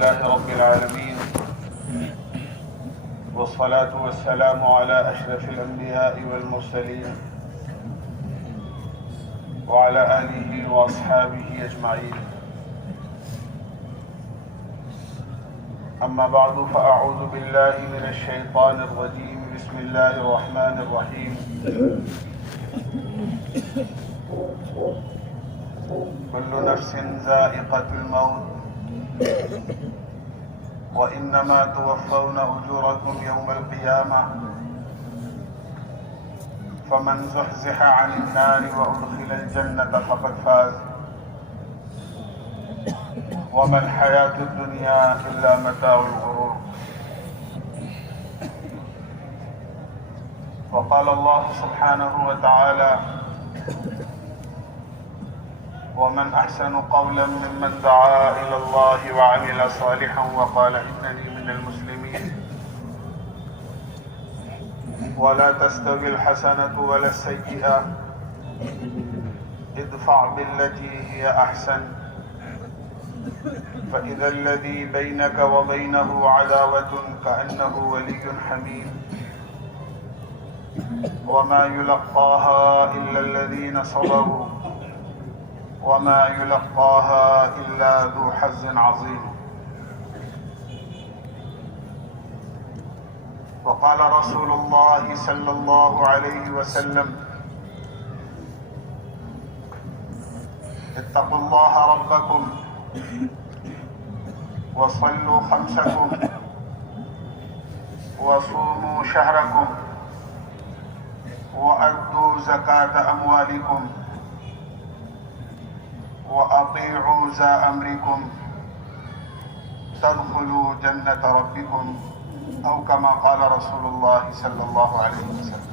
لله رب العالمين، والصلاة والسلام على أشرف الأنبياء والمرسلين وعلى آله وأصحابه أجمعين. أما بعد فأعوذ بالله من الشيطان الرجيم. بسم الله الرحمن الرحيم. كل نفس ذائقة الموت وإنما توفون أجوركم يوم القيامة فمن زحزح عن النار وأدخل الجنة فقد فاز وما الحياة الدنيا إلا متاع الغرور. وقال الله سبحانه وتعالى: ومن أحسن قولا ممن دعا إلى الله وعمل صالحا وقال إنني من المسلمين. ولا تستوي الحسنة ولا السيئة ادفع بالتي هي أحسن فإذا الذي بينك وبينه عداوة كأنه ولي حميم وما يلقاها إلا الذين صبروا وما يلقاها إلا ذو حظ عظيم. وقال رسول الله صلى الله عليه وسلم: اتقوا الله ربكم وصلوا خمسكم وصوموا شهركم وأدوا زكاة أموالكم وأطيعوا ذا أمركم تدخلوا جنة ربكم أو كما قال رسول الله صلى الله عليه وسلم.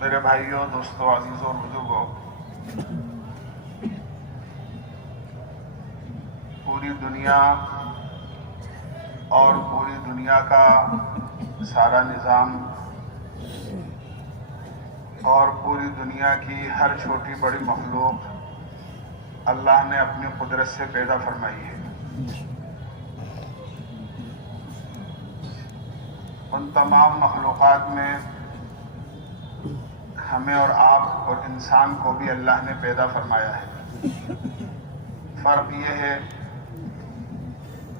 میرے بھائیوں، دوستوں، عزیزوں اور بزرگوں، پوری دنیا اور پوری دنیا کا سارا نظام اور پوری دنیا کی ہر چھوٹی بڑی مخلوق اللہ نے اپنی قدرت سے پیدا فرمائی ہے. ان تمام مخلوقات میں ہمیں اور آپ اور انسان کو بھی اللہ نے پیدا فرمایا ہے. فرق یہ ہے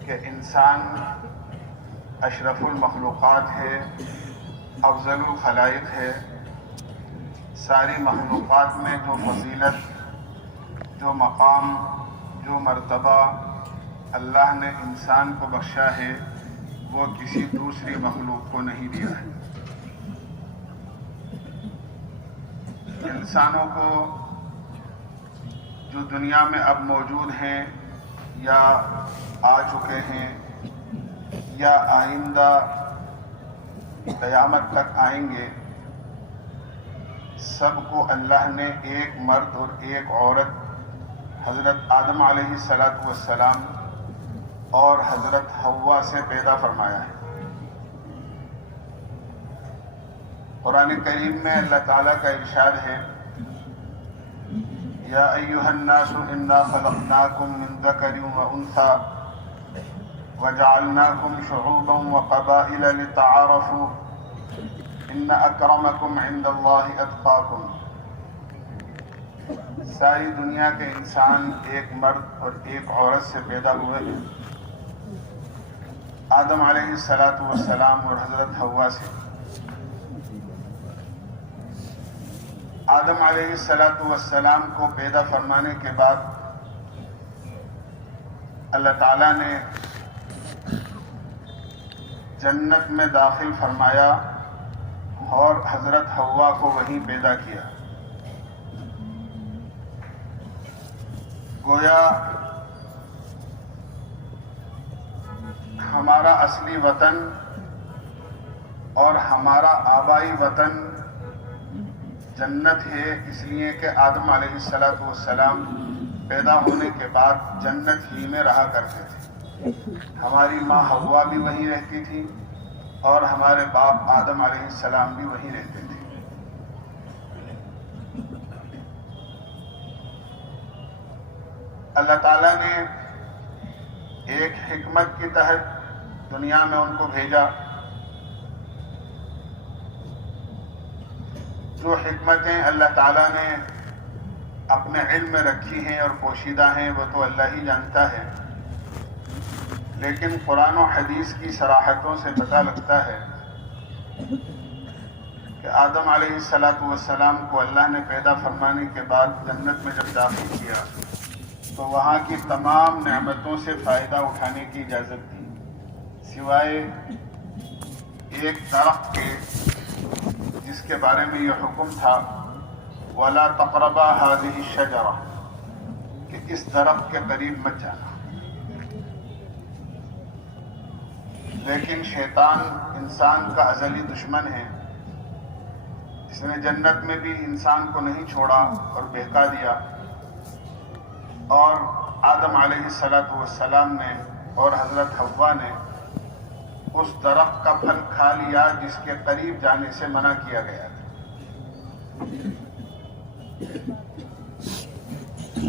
کہ انسان اشرف المخلوقات ہے، افضل الخلائق ہے. ساری مخلوقات میں جو فضیلت، جو مقام، جو مرتبہ اللہ نے انسان کو بخشا ہے وہ کسی دوسری مخلوق کو نہیں دیا ہے. انسانوں کو جو دنیا میں اب موجود ہیں یا آ چکے ہیں یا آئندہ قیامت تک آئیں گے، سب کو اللہ نے ایک مرد اور ایک عورت، حضرت آدم علیہ السلام اور حضرت حوا سے پیدا فرمایا ہے. قرآن کریم میں اللہ تعالیٰ کا ارشاد ہے: یا ایھا الناس انا خلقناکم من ذکر وانثی وجعلناکم شعوبا وقبائل لتعارفوا ان اکرمکم عند اللہ اتقاکم. ساری دنیا کے انسان ایک مرد اور ایک عورت سے پیدا ہوئے ہیں، آدم علیہ السلام اور حضرت حوا سے. آدم علیہ السلام کو پیدا فرمانے کے بعد اللہ تعالیٰ نے جنت میں داخل فرمایا اور حضرت حوا کو وہیں پیدا کیا. گویا ہمارا اصلی وطن اور ہمارا آبائی وطن جنت ہے، اس لیے کہ آدم علیہ السلام پیدا ہونے کے بعد جنت ہی میں رہا کرتے تھے. ہماری ماں حوا بھی وہیں رہتی تھی اور ہمارے باپ آدم علیہ السلام بھی وہیں رہتے تھے. اللہ تعالیٰ نے ایک حکمت کے تحت دنیا میں ان کو بھیجا. جو حکمتیں اللہ تعالیٰ نے اپنے علم میں رکھی ہیں اور پوشیدہ ہیں وہ تو اللہ ہی جانتا ہے، لیکن قرآن و حدیث کی صراحتوں سے پتہ لگتا ہے کہ آدم علیہ السلام کو اللہ نے پیدا فرمانے کے بعد جنت میں جب داخل کیا تو وہاں کی تمام نعمتوں سے فائدہ اٹھانے کی اجازت دی، سوائے ایک درخت کے جس کے بارے میں یہ حکم تھا وَلَا تَقْرَبَا هَذِهِ الشَّجَرَةَ کہ اس درخت کے قریب مت جانا. لیکن شیطان انسان کا ازلی دشمن ہے. اس نے جنت میں بھی انسان کو نہیں چھوڑا اور بہکا دیا، اور آدم علیہ السلام نے اور حضرت حوا نے اس درخت کا پھل کھا لیا جس کے قریب جانے سے منع کیا گیا تھا.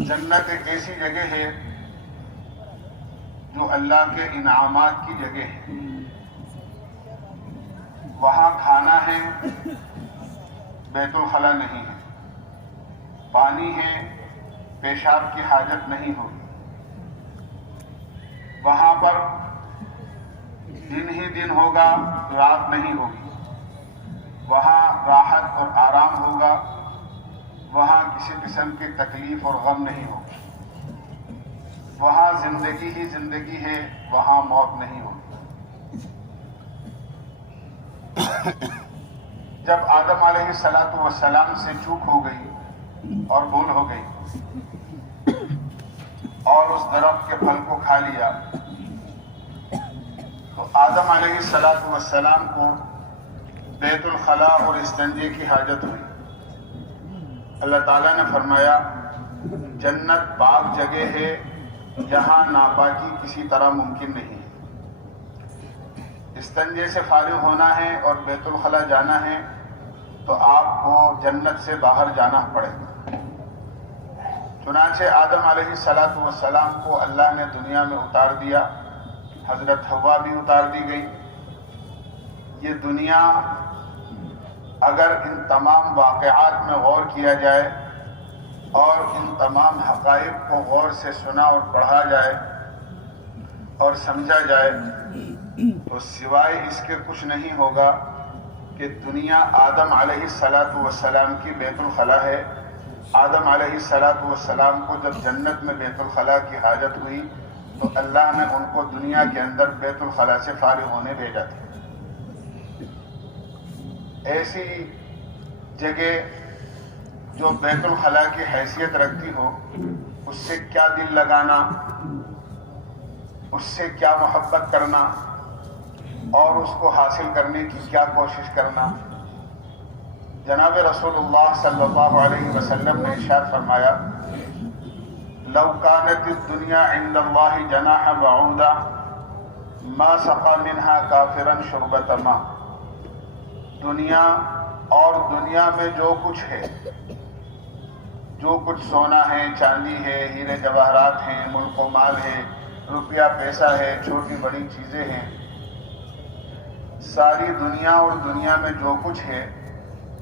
جنت ایک ایسی جگہ ہے جو اللہ کے انعامات کی جگہ ہے. وہاں کھانا ہے، بیت الخلا نہیں ہے، پانی ہے، پیشاب کی حاجت نہیں ہوگی. وہاں پر دن ہی دن ہوگا، رات نہیں ہوگی. وہاں راحت اور آرام ہوگا، وہاں کسی قسم کی تکلیف اور غم نہیں ہوگی. وہاں زندگی ہی زندگی ہے، وہاں موت نہیں ہوگی. جب آدم علیہ السلام سے چوک ہو گئی اور بھول ہو گئی اور اس درخت کے پھل کو کھا لیا تو آدم علیہ السلام کو بیت الخلا اور استنجے کی حاجت ہوئی. اللہ تعالیٰ نے فرمایا جنت پاک جگہ ہے جہاں ناپاکی کسی طرح ممکن نہیں ہے. استنجے سے فارغ ہونا ہے اور بیت الخلا جانا ہے تو آپ کو جنت سے باہر جانا پڑے گا. چنانچہ آدم علیہ السلام کو اللہ نے دنیا میں اتار دیا، حضرت حوا بھی اتار دی گئی. یہ دنیا اگر ان تمام واقعات میں غور کیا جائے اور ان تمام حقائق کو غور سے سنا اور پڑھا جائے اور سمجھا جائے تو سوائے اس کے کچھ نہیں ہوگا کہ دنیا آدم علیہ السلام کی بیت الخلا ہے. آدم علیہ السلام کو جب جنت میں بیت الخلا کی حاجت ہوئی تو اللہ نے ان کو دنیا کے اندر بیت الخلا سے فارغ ہونے بھیجا تھا. ایسی جگہ جو بیت الخلا کی حیثیت رکھتی ہو اس سے کیا دل لگانا، اس سے کیا محبت کرنا اور اس کو حاصل کرنے کی کیا کوشش کرنا. جناب رسول اللہ صلی اللہ علیہ وسلم نے ارشاد فرمایا لو كانت الدنيا عند الله جناح بعوضة ما سقى منها كافرا شربة ماء. دنیا اور دنیا میں جو کچھ ہے، جو کچھ سونا ہے، چاندی ہے، ہیرے جواہرات ہیں، ملک و مال ہے، روپیہ پیسہ ہے، چھوٹی بڑی چیزیں ہیں، ساری دنیا اور دنیا میں جو کچھ ہے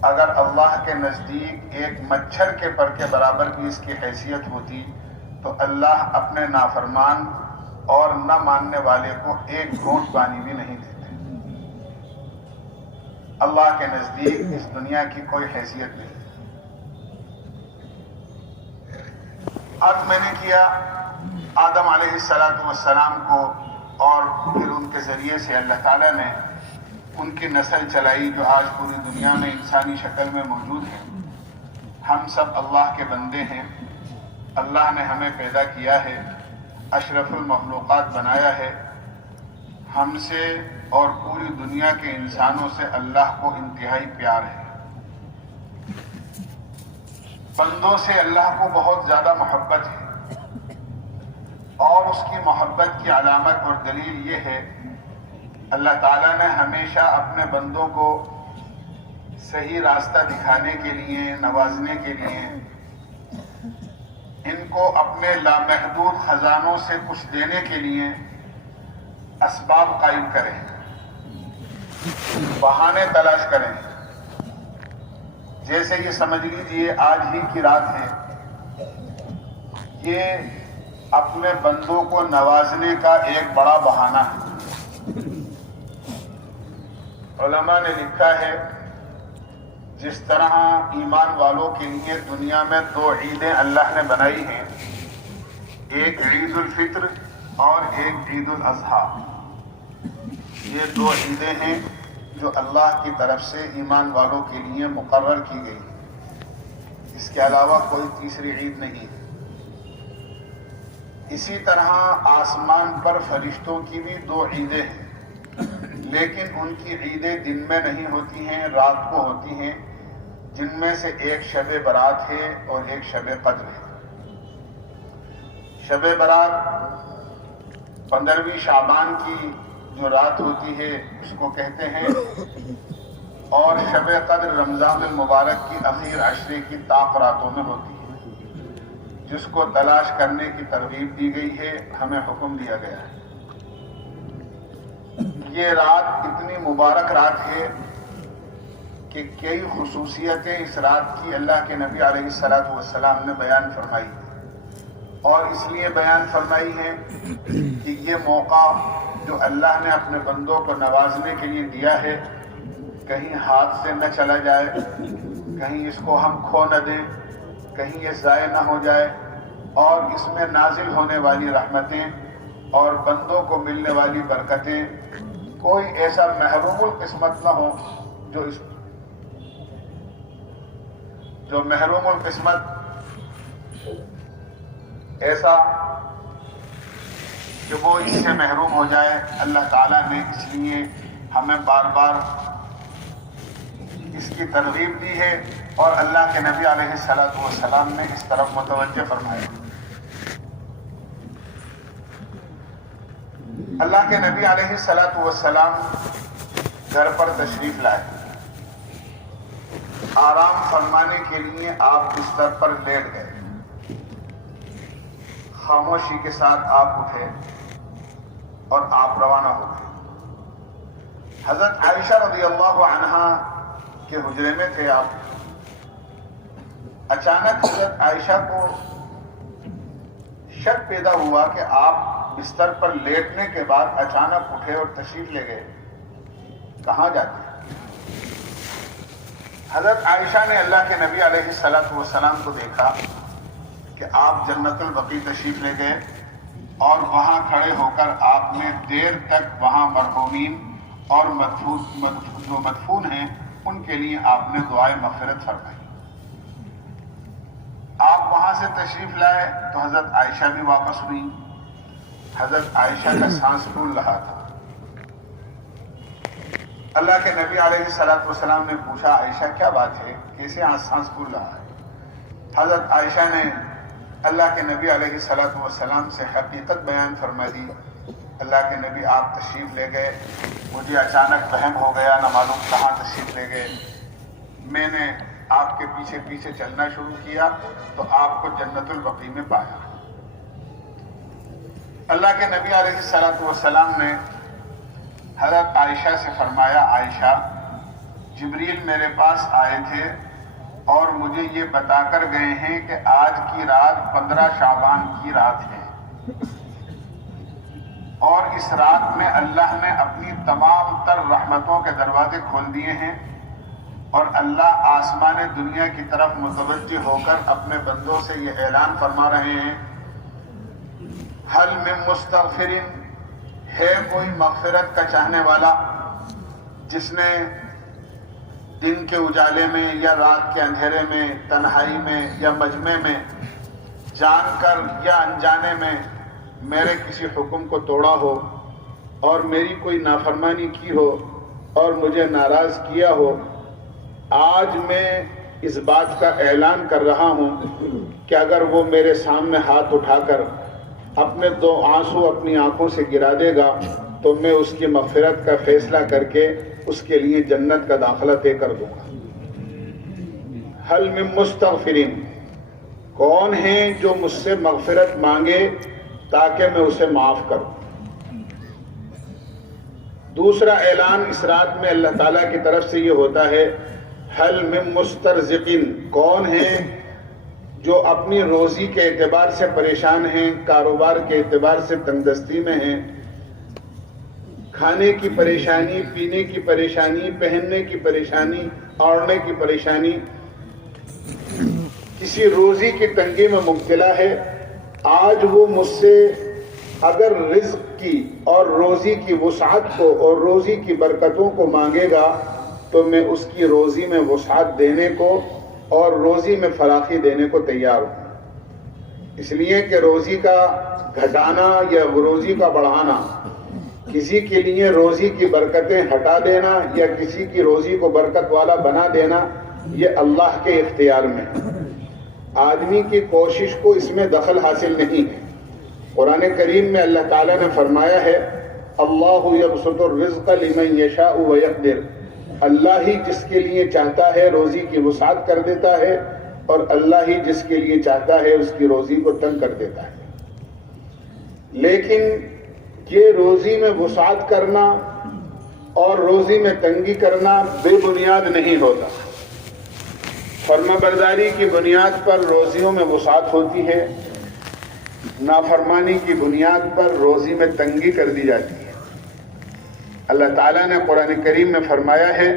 اگر اللہ کے نزدیک ایک مچھر کے پر کے برابر بھی اس کی حیثیت ہوتی تو اللہ اپنے نافرمان اور نہ ماننے والے کو ایک گھونٹ پانی بھی نہیں دیتے. اللہ کے نزدیک اس دنیا کی کوئی حیثیت نہیں. عرض میں نے کیا آدم علیہ السلام کو اور پھر ان کے ذریعے سے اللہ تعالیٰ نے ان کی نسل چلائی جو آج پوری دنیا میں انسانی شکل میں موجود ہے. ہم سب اللہ کے بندے ہیں. اللہ نے ہمیں پیدا کیا ہے، اشرف المخلوقات بنایا ہے. ہم سے اور پوری دنیا کے انسانوں سے اللہ کو انتہائی پیار ہے. بندوں سے اللہ کو بہت زیادہ محبت ہے، اور اس کی محبت کی علامت اور دلیل یہ ہے اللہ تعالیٰ نے ہمیشہ اپنے بندوں کو صحیح راستہ دکھانے کے لیے، نوازنے کے لیے ان کو اپنے لامحدود خزانوں سے کچھ دینے کے لیے اسباب قائم کریں، بہانے تلاش کریں. جیسے یہ سمجھ لیجیے آج ہی کی رات ہے، یہ اپنے بندوں کو نوازنے کا ایک بڑا بہانہ ہے. علماء نے لکھا ہے جس طرح ایمان والوں کے لیے دنیا میں 2 عیدیں اللہ نے بنائی ہیں، ایک عید الفطر اور ایک عید الاضحیٰ. یہ 2 عیدیں ہیں جو اللہ کی طرف سے ایمان والوں کے لیے مقرر کی گئی. اس کے علاوہ کوئی تیسری عید نہیں ہے. اسی طرح آسمان پر فرشتوں کی بھی 2 عیدیں ہیں، لیکن ان کی عیدیں دن میں نہیں ہوتی ہیں، رات کو ہوتی ہیں، جن میں سے ایک شب برات ہے اور ایک شب قدر ہے. شب برات 15ویں شعبان کی جو رات ہوتی ہے اس کو کہتے ہیں، اور شب قدر رمضان المبارک کی اخیر عشرے کی طاق راتوں میں ہوتی ہے، جس کو تلاش کرنے کی ترغیب دی گئی ہے، ہمیں حکم دیا گیا ہے. یہ رات اتنی مبارک رات ہے کہ کئی خصوصیتیں اس رات کی اللہ کے نبی علیہ الصلوۃ والسلام نے بیان فرمائی، اور اس لیے بیان فرمائی ہے کہ یہ موقع جو اللہ نے اپنے بندوں کو نوازنے کے لیے دیا ہے کہیں ہاتھ سے نہ چلا جائے، کہیں اس کو ہم کھو نہ دیں، کہیں یہ ضائع نہ ہو جائے، اور اس میں نازل ہونے والی رحمتیں اور بندوں کو ملنے والی برکتیں کوئی ایسا محروم القسمت نہ ہو جو محروم القسمت ایسا کہ وہ اس سے محروم ہو جائے. اللہ تعالیٰ نے اس لیے ہمیں بار بار اس کی ترغیب دی ہے، اور اللہ کے نبی علیہ الصلوۃ والسلام نے اس طرف متوجہ فرمایا. اللہ کے نبی علیہ الصلوۃ والسلام گھر پر تشریف لائے. آرام فرمانے کے لیے آپ بستر پر لیٹ گئے. خاموشی کے ساتھ آپ اٹھے اور آپ روانہ ہو گئے. حضرت عائشہ رضی اللہ عنہا کے حجرے میں تھے آپ. اچانک حضرت عائشہ کو شک پیدا ہوا کہ آپ بستر پر لیٹنے کے بعد اچانک اٹھے اور تشریف لے گئے، کہاں جاتے ہیں؟ حضرت عائشہ نے اللہ کے نبی علیہ الصلوۃ والسلام کو دیکھا کہ آپ جنت البقیع تشریف لے گئے، اور وہاں کھڑے ہو کر آپ نے دیر تک وہاں مرحومین اور جو مدفون ہیں ان کے لیے آپ نے دعائے مغفرت فرمائی. آپ وہاں سے تشریف لائے تو حضرت عائشہ بھی واپس ہوئی. حضرت عائشہ کا سانس پھول رہا تھا. اللہ کے نبی علیہ الصلوۃ والسلام نے پوچھا، عائشہ کیا بات ہے، کیسے سانس پھول رہا ہے؟ حضرت عائشہ نے اللہ کے نبی علیہ الصلوۃ والسلام سے حقیقت بیان فرما دی. اللہ کے نبی آپ تشریف لے گئے، مجھے اچانک وہم ہو گیا، نہ معلوم کہاں تشریف لے گئے. میں نے آپ کے پیچھے پیچھے چلنا شروع کیا تو آپ کو جنت البقیع میں پایا. اللہ کے نبی علیہ الصلوۃ والسلام نے حضرت عائشہ سے فرمایا، عائشہ جبریل میرے پاس آئے تھے اور مجھے یہ بتا کر گئے ہیں کہ آج کی رات 15 شعبان کی رات ہے، اور اس رات میں اللہ نے اپنی تمام تر رحمتوں کے دروازے کھول دیے ہیں، اور اللہ آسمان دنیا کی طرف متوجہ ہو کر اپنے بندوں سے یہ اعلان فرما رہے ہیں، حل من مستغفر، ہے کوئی مغفرت کا چاہنے والا جس نے دن کے اجالے میں یا رات کے اندھیرے میں، تنہائی میں یا مجمع میں، جان کر یا انجانے میں میرے کسی حکم کو توڑا ہو اور میری کوئی نافرمانی کی ہو اور مجھے ناراض کیا ہو. آج میں اس بات کا اعلان کر رہا ہوں کہ اگر وہ میرے سامنے ہاتھ اٹھا کر اپنے 2 آنسو اپنی آنکھوں سے گرا دے گا تو میں اس کی مغفرت کا فیصلہ کر کے اس کے لیے جنت کا داخلہ طے کر دوں گا. حل من مستغفرین، کون ہیں جو مجھ سے مغفرت مانگے تاکہ میں اسے معاف کروں؟ دوسرا اعلان اس رات میں اللہ تعالیٰ کی طرف سے یہ ہوتا ہے حل من مسترزقین، کون ہیں جو اپنی روزی کے اعتبار سے پریشان ہیں، کاروبار کے اعتبار سے تنگ دستی میں ہیں، کھانے کی پریشانی، پینے کی پریشانی، پہننے کی پریشانی، اوڑھنے کی پریشانی، کسی روزی کی تنگی میں مبتلا ہے۔ آج وہ مجھ سے اگر رزق کی اور روزی کی وسعت کو اور روزی کی برکتوں کو مانگے گا تو میں اس کی روزی میں وسعت دینے کو اور روزی میں فراخی دینے کو تیار ہوں، اس لیے کہ روزی کا گھٹانا یا روزی کا بڑھانا، کسی کے لیے روزی کی برکتیں ہٹا دینا یا کسی کی روزی کو برکت والا بنا دینا، یہ اللہ کے اختیار میں ہے، آدمی کی کوشش کو اس میں دخل حاصل نہیں ہے۔ قرآن کریم میں اللہ تعالیٰ نے فرمایا ہے اللہ یبسط الرزق لمن یشاء ویقدر، اللہ ہی جس کے لیے چاہتا ہے روزی کی وسعت کر دیتا ہے اور اللہ ہی جس کے لیے چاہتا ہے اس کی روزی کو تنگ کر دیتا ہے۔ لیکن یہ روزی میں وسعت کرنا اور روزی میں تنگی کرنا بے بنیاد نہیں ہوتا۔ فرما برداری کی بنیاد پر روزیوں میں وسعت ہوتی ہے، نافرمانی کی بنیاد پر روزی میں تنگی کر دی جاتی ہے۔ اللہ تعالیٰ نے قرآن کریم میں فرمایا ہے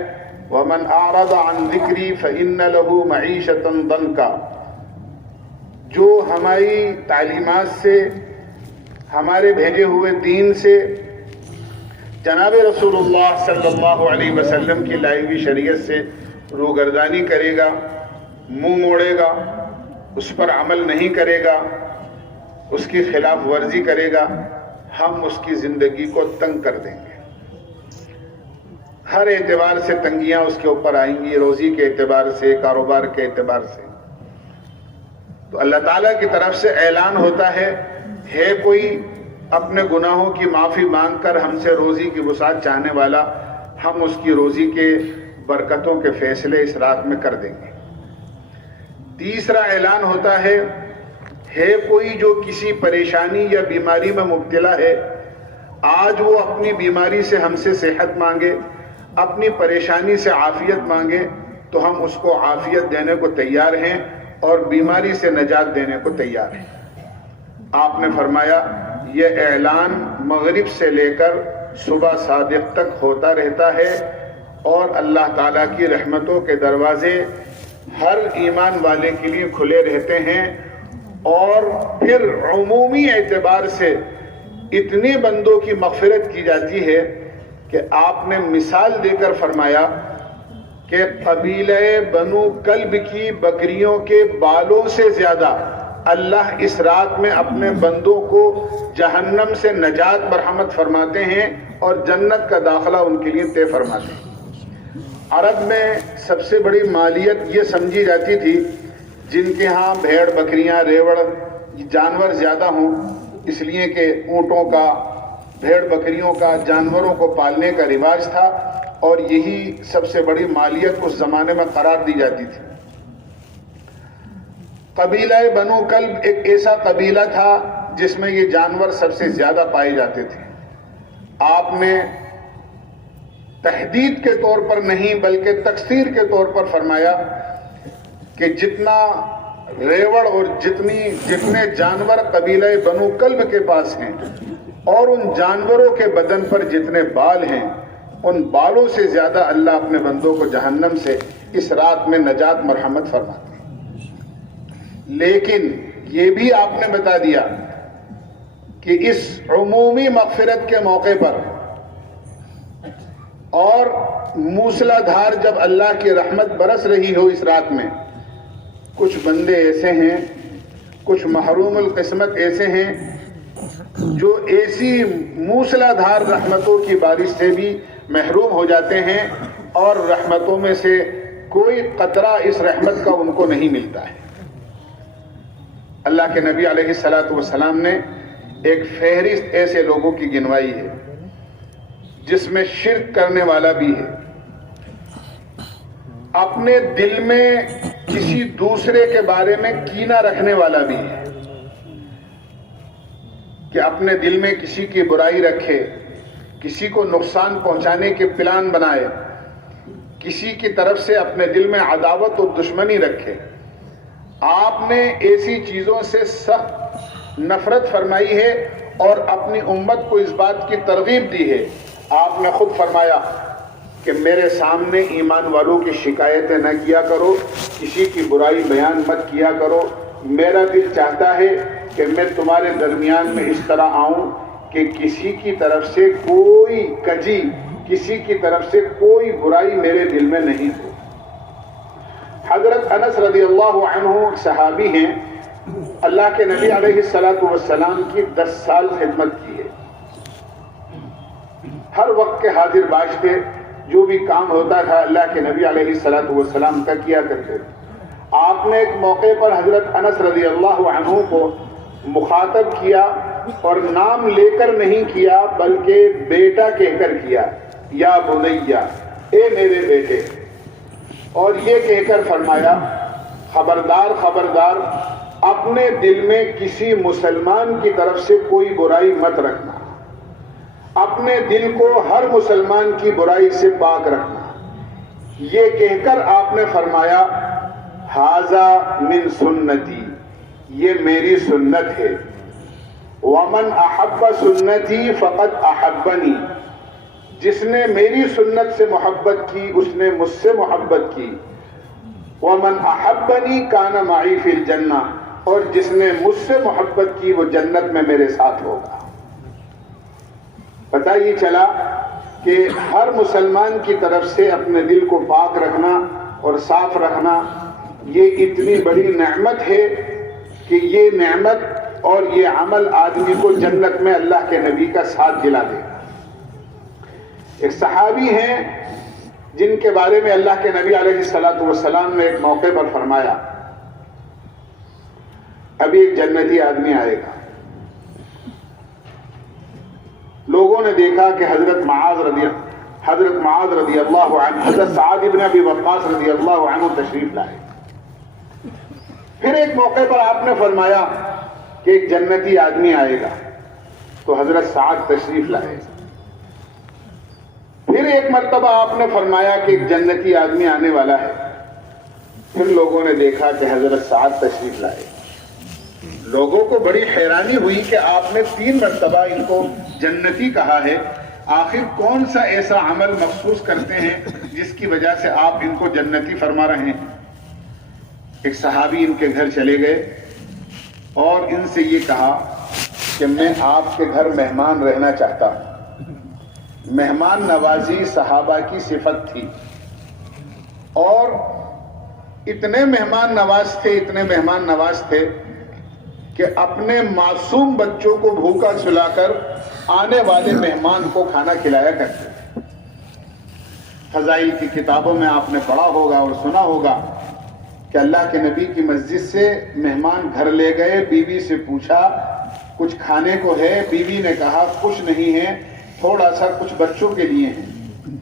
وَمَنْ أَعْرَضَ عَنْ ذِكْرِي فَإِنَّ لَهُ مَعِيشَةً ضَنْكًا، جو ہماری تعلیمات سے، ہمارے بھیجے ہوئے دین سے، جناب رسول اللہ صلی اللہ علیہ وسلم کی لائی ہوئی شریعت سے روگردانی کرے گا، منہ موڑے گا، اس پر عمل نہیں کرے گا، اس کی خلاف ورزی کرے گا، ہم اس کی زندگی کو تنگ کر دیں گے۔ ہر اعتبار سے تنگیاں اس کے اوپر آئیں گی، روزی کے اعتبار سے، کاروبار کے اعتبار سے۔ تو اللہ تعالیٰ کی طرف سے اعلان ہوتا ہے کوئی اپنے گناہوں کی معافی مانگ کر ہم سے روزی کی وسعت چاہنے والا، ہم اس کی روزی کے برکتوں کے فیصلے اس رات میں کر دیں گے۔ تیسرا اعلان ہوتا ہے کوئی جو کسی پریشانی یا بیماری میں مبتلا ہے، آج وہ اپنی بیماری سے ہم سے صحت مانگے، اپنی پریشانی سے عافیت مانگے تو ہم اس کو عافیت دینے کو تیار ہیں اور بیماری سے نجات دینے کو تیار ہیں۔ آپ نے فرمایا یہ اعلان مغرب سے لے کر صبح صادق تک ہوتا رہتا ہے اور اللہ تعالیٰ کی رحمتوں کے دروازے ہر ایمان والے کے لیے کھلے رہتے ہیں، اور پھر عمومی اعتبار سے اتنے بندوں کی مغفرت کی جاتی ہے کہ آپ نے مثال دے کر فرمایا کہ قبیلہ بنو کلب کی بکریوں کے بالوں سے زیادہ اللہ اس رات میں اپنے بندوں کو جہنم سے نجات مرحمت فرماتے ہیں اور جنت کا داخلہ ان کے لیے طے فرماتے ہیں۔ عرب میں سب سے بڑی مالیت یہ سمجھی جاتی تھی جن کے ہاں بھیڑ بکریاں ریوڑ جانور زیادہ ہوں، اس لیے کہ اونٹوں کا، بھیڑ بکریوں کا، جانوروں کو پالنے کا رواج تھا اور یہی سب سے بڑی مالیت اس زمانے میں قرار دی جاتی تھی۔ قبیلہ بنو کلب ایک ایسا قبیلہ تھا جس میں یہ جانور سب سے زیادہ پائے جاتے تھے۔ آپ نے تحدید کے طور پر نہیں بلکہ تکثیر کے طور پر فرمایا کہ جتنا ریوڑ اور جتنے جانور قبیلہ بنو کلب کے پاس ہیں اور ان جانوروں کے بدن پر جتنے بال ہیں، ان بالوں سے زیادہ اللہ اپنے بندوں کو جہنم سے اس رات میں نجات مرحمت فرماتے ہیں۔ لیکن یہ بھی آپ نے بتا دیا کہ اس عمومی مغفرت کے موقع پر اور موسلا دھار جب اللہ کی رحمت برس رہی ہو اس رات میں، کچھ بندے ایسے ہیں، کچھ محروم القسمت ایسے ہیں جو ایسی موسلا دھار رحمتوں کی بارش سے بھی محروم ہو جاتے ہیں اور رحمتوں میں سے کوئی قطرہ اس رحمت کا ان کو نہیں ملتا ہے۔ اللہ کے نبی علیہ الصلاۃ والسلام نے ایک فہرست ایسے لوگوں کی گنوائی ہے جس میں شرک کرنے والا بھی ہے، اپنے دل میں کسی دوسرے کے بارے میں کینہ رکھنے والا بھی ہے، کہ اپنے دل میں کسی کی برائی رکھے، کسی کو نقصان پہنچانے کے پلان بنائے، کسی کی طرف سے اپنے دل میں عداوت اور دشمنی رکھے۔ آپ نے ایسی چیزوں سے سخت نفرت فرمائی ہے اور اپنی امت کو اس بات کی ترغیب دی ہے۔ آپ نے خود فرمایا کہ میرے سامنے ایمان والوں کی شکایتیں نہ کیا کرو، کسی کی برائی بیان مت کیا کرو۔ میرا دل چاہتا ہے کہ میں تمہارے درمیان میں اس طرح آؤں کہ کسی کی طرف سے کوئی کجی، کسی کی طرف سے کوئی برائی میرے دل میں نہیں ہو۔ حضرت انس رضی اللہ عنہ صحابی ہیں، اللہ کے نبی علیہ الصلوۃ والسلام کی 10 سال خدمت کی ہے، ہر وقت کے حاضر باش تھے، جو بھی کام ہوتا تھا اللہ کے نبی علیہ الصلوۃ والسلام کا کیا کرتے تھے۔ آپ نے ایک موقع پر حضرت انس رضی اللہ عنہ کو مخاطب کیا اور نام لے کر نہیں کیا بلکہ بیٹا کہہ کر کیا، یا بنیا، اے میرے بیٹے، اور یہ کہہ کر فرمایا خبردار خبردار، اپنے دل میں کسی مسلمان کی طرف سے کوئی برائی مت رکھنا، اپنے دل کو ہر مسلمان کی برائی سے پاک رکھنا۔ یہ کہہ کر آپ نے فرمایا ھذا من سنتی، یہ میری سنت ہے، ومن احب سنتی فقد احبنی، جس نے میری سنت سے محبت کی اس نے مجھ سے محبت کی، ومن احبنی کان معی فی الجنہ، اور جس نے مجھ سے محبت کی وہ جنت میں میرے ساتھ ہوگا۔ پتہ یہ چلا کہ ہر مسلمان کی طرف سے اپنے دل کو پاک رکھنا اور صاف رکھنا یہ اتنی بڑی نعمت ہے کہ یہ نعمت اور یہ عمل آدمی کو جنت میں اللہ کے نبی کا ساتھ دلا دے گا۔ ایک صحابی ہیں جن کے بارے میں اللہ کے نبی علیہ الصلوۃ والسلام نے ایک موقع پر فرمایا ابھی ایک جنتی آدمی آئے گا۔ لوگوں نے دیکھا کہ حضرت معاذ رضی اللہ عنہ، حضرت سعد بن ابی وقاص رضی اللہ عنہ تشریف لائے۔ پھر ایک موقع پر آپ نے فرمایا کہ ایک جنتی آدمی آئے گا، تو حضرت سعد تشریف لائے۔ پھر ایک مرتبہ آپ نے فرمایا کہ ایک جنتی آدمی آنے والا ہے، پھر لوگوں نے دیکھا کہ حضرت سعد تشریف لائے۔ لوگوں کو بڑی حیرانی ہوئی کہ آپ نے 3 مرتبہ ان کو جنتی کہا ہے، آخر کون سا ایسا عمل مخصوص کرتے ہیں جس کی وجہ سے آپ ان کو جنتی فرما رہے ہیں؟ ایک صحابی ان کے گھر چلے گئے اور ان سے یہ کہا کہ میں آپ کے گھر مہمان رہنا چاہتا ہوں۔ مہمان نوازی صحابہ کی صفت تھی، اور اتنے مہمان نواز تھے کہ اپنے معصوم بچوں کو بھوکا سلا کر آنے والے مہمان کو کھانا کھلایا کرتے تھے۔ فضائل کی کتابوں میں آپ نے پڑھا ہوگا اور سنا ہوگا کہ اللہ کے نبی کی مسجد سے مہمان گھر لے گئے، بیوی سے پوچھا کچھ کھانے کو ہے؟ بیوی نے کہا کچھ نہیں ہے، تھوڑا سا کچھ بچوں کے لیے ہیں۔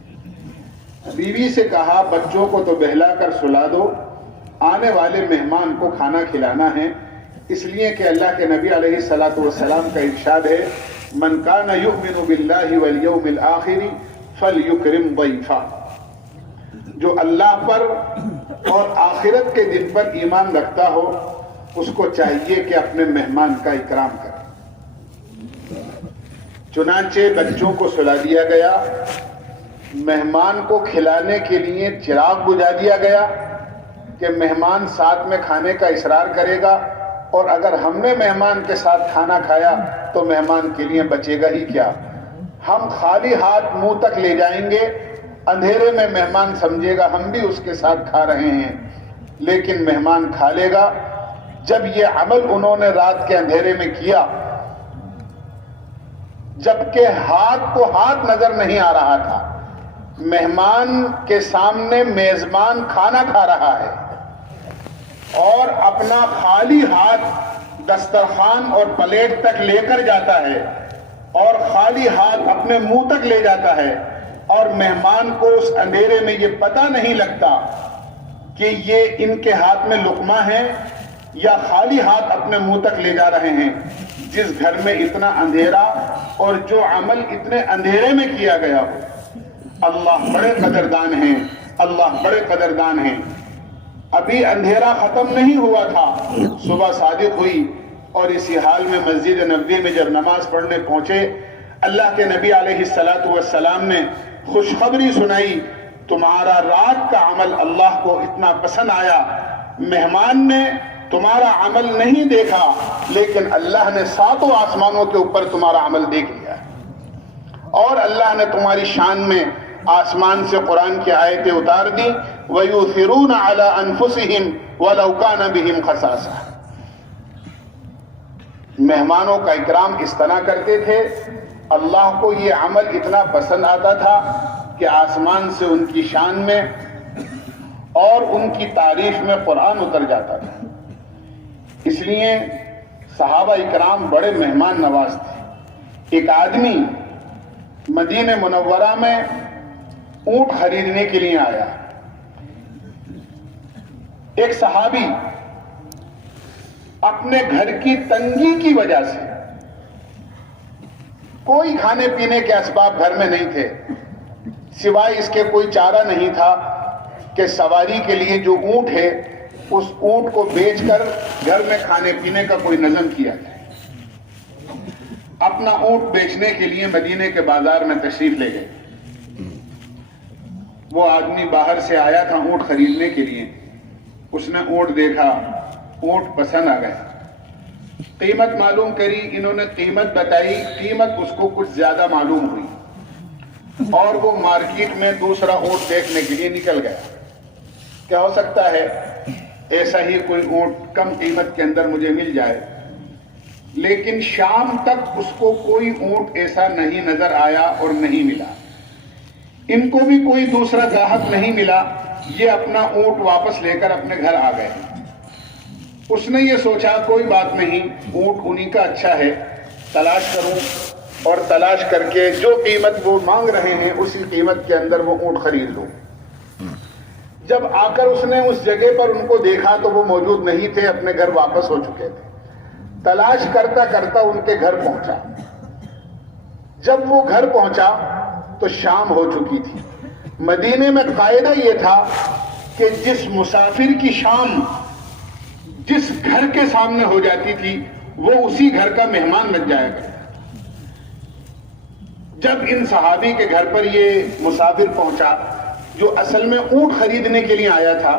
بیوی سے کہا بچوں کو تو بہلا کر سلا دو، آنے والے مہمان کو کھانا کھلانا ہے، اس لیے کہ اللہ کے نبی علیہ الصلوۃ والسلام کا ارشاد ہے من کان یؤمن باللہ والیوم الآخر فلیکرم ضیفہ، جو اللہ پر اور آخرت کے دن پر ایمان رکھتا ہو اس کو چاہیے کہ اپنے مہمان کا اکرام کرے۔ چنانچہ بچوں کو سلا دیا گیا، مہمان کو کھلانے کے لیے چراغ بجھا دیا گیا کہ مہمان ساتھ میں کھانے کا اصرار کرے گا، اور اگر ہم نے مہمان کے ساتھ کھانا کھایا تو مہمان کے لیے بچے گا ہی کیا؟ ہم خالی ہاتھ منہ تک لے جائیں گے، اندھیرے میں مہمان سمجھے گا ہم بھی اس کے ساتھ کھا رہے ہیں، لیکن مہمان کھا لے گا۔ جب یہ عمل انہوں نے رات کے اندھیرے میں کیا، جبکہ ہاتھ کو ہاتھ نظر نہیں آ رہا تھا، مہمان کے سامنے میزبان کھانا کھا رہا ہے اور اپنا خالی ہاتھ دسترخوان اور پلیٹ تک لے کر جاتا ہے اور خالی ہاتھ اپنے منہ تک لے جاتا ہے، اور مہمان کو اس اندھیرے میں یہ پتہ نہیں لگتا کہ یہ ان کے ہاتھ میں لقمہ ہے یا خالی ہاتھ اپنے منہ تک لے جا رہے ہیں. جس گھر میں اتنا اندھیرا اور جو عمل اتنے اندھیرے میں کیا گیا ہو. اللہ بڑے قدردان ہیں، اللہ بڑے قدردان ہیں. ابھی اندھیرا ختم نہیں ہوا تھا، صبح صادق ہوئی اور اسی حال میں مسجد نبوی میں جب نماز پڑھنے پہنچے، اللہ کے نبی علیہ السلام نے خوشخبری سنائی، تمہارا رات کا عمل اللہ کو اتنا پسند آیا. مہمان نے تمہارا عمل نہیں دیکھا لیکن اللہ نے 7 آسمانوں کے اوپر تمہارا عمل دیکھ لیا، اور اللہ نے تمہاری شان میں آسمان سے قرآن کی آیتیں اتار دی. وَيُؤْثِرُونَ عَلَىٰ أَنفُسِهِمْ وَلَوْ كَانَ بِهِمْ خَصَاصَةٌ. مہمانوں کا اکرام اس طرح کرتے تھے. اللہ کو یہ عمل اتنا پسند آتا تھا کہ آسمان سے ان کی شان میں اور ان کی تعریف میں قرآن اتر جاتا تھا. اس لیے صحابہ اکرام بڑے مہمان نواز تھے. ایک آدمی مدینہ منورہ میں اونٹ خریدنے کے لیے آیا. ایک صحابی اپنے گھر کی تنگی کی وجہ سے، کوئی کھانے پینے کے اسباب گھر میں نہیں تھے، سوائے اس کے کوئی چارہ نہیں تھا کہ سواری کے لیے جو اونٹ ہے اس اونٹ کو بیچ کر گھر میں کھانے پینے کا کوئی نظم کیا جائے. اپنا اونٹ بیچنے کے لیے مدینے کے بازار میں تشریف لے گئے. وہ آدمی باہر سے آیا تھا اونٹ خریدنے کے لیے. اس نے اونٹ دیکھا، اونٹ پسند آ گیا. قیمت معلوم کری، انہوں نے قیمت بتائی، قیمت اس کو کچھ زیادہ معلوم ہوئی اور وہ مارکیٹ میں دوسرا اونٹ دیکھنے کے لیے نکل گیا. کیا ہو سکتا ہے ایسا ہی کوئی اونٹ کم قیمت کے اندر مجھے مل جائے. لیکن شام تک اس کو کوئی اونٹ ایسا نہیں نظر آیا اور نہیں ملا. ان کو بھی کوئی دوسرا گاہک نہیں ملا. یہ اپنا اونٹ واپس لے کر اپنے گھر آ گئے. اس نے یہ سوچا کوئی بات نہیں، اونٹ انہی کا اچھا ہے، تلاش کروں اور تلاش کر کے جو قیمت وہ مانگ رہے ہیں اسی قیمت کے اندر وہ اونٹ خرید لوں. جب آ کر اس نے اس جگہ پر ان کو دیکھا تو وہ موجود نہیں تھے، اپنے گھر واپس ہو چکے تھے. تلاش کرتا کرتا ان کے گھر پہنچا. جب وہ گھر پہنچا تو شام ہو چکی تھی. مدینے میں قاعدہ یہ تھا کہ جس مسافر کی شام جس گھر کے سامنے ہو جاتی تھی وہ اسی گھر کا مہمان بن جایا کرتا. جب ان صحابی کے گھر پر یہ مسافر پہنچا جو اصل میں اونٹ خریدنے کے لیے آیا تھا،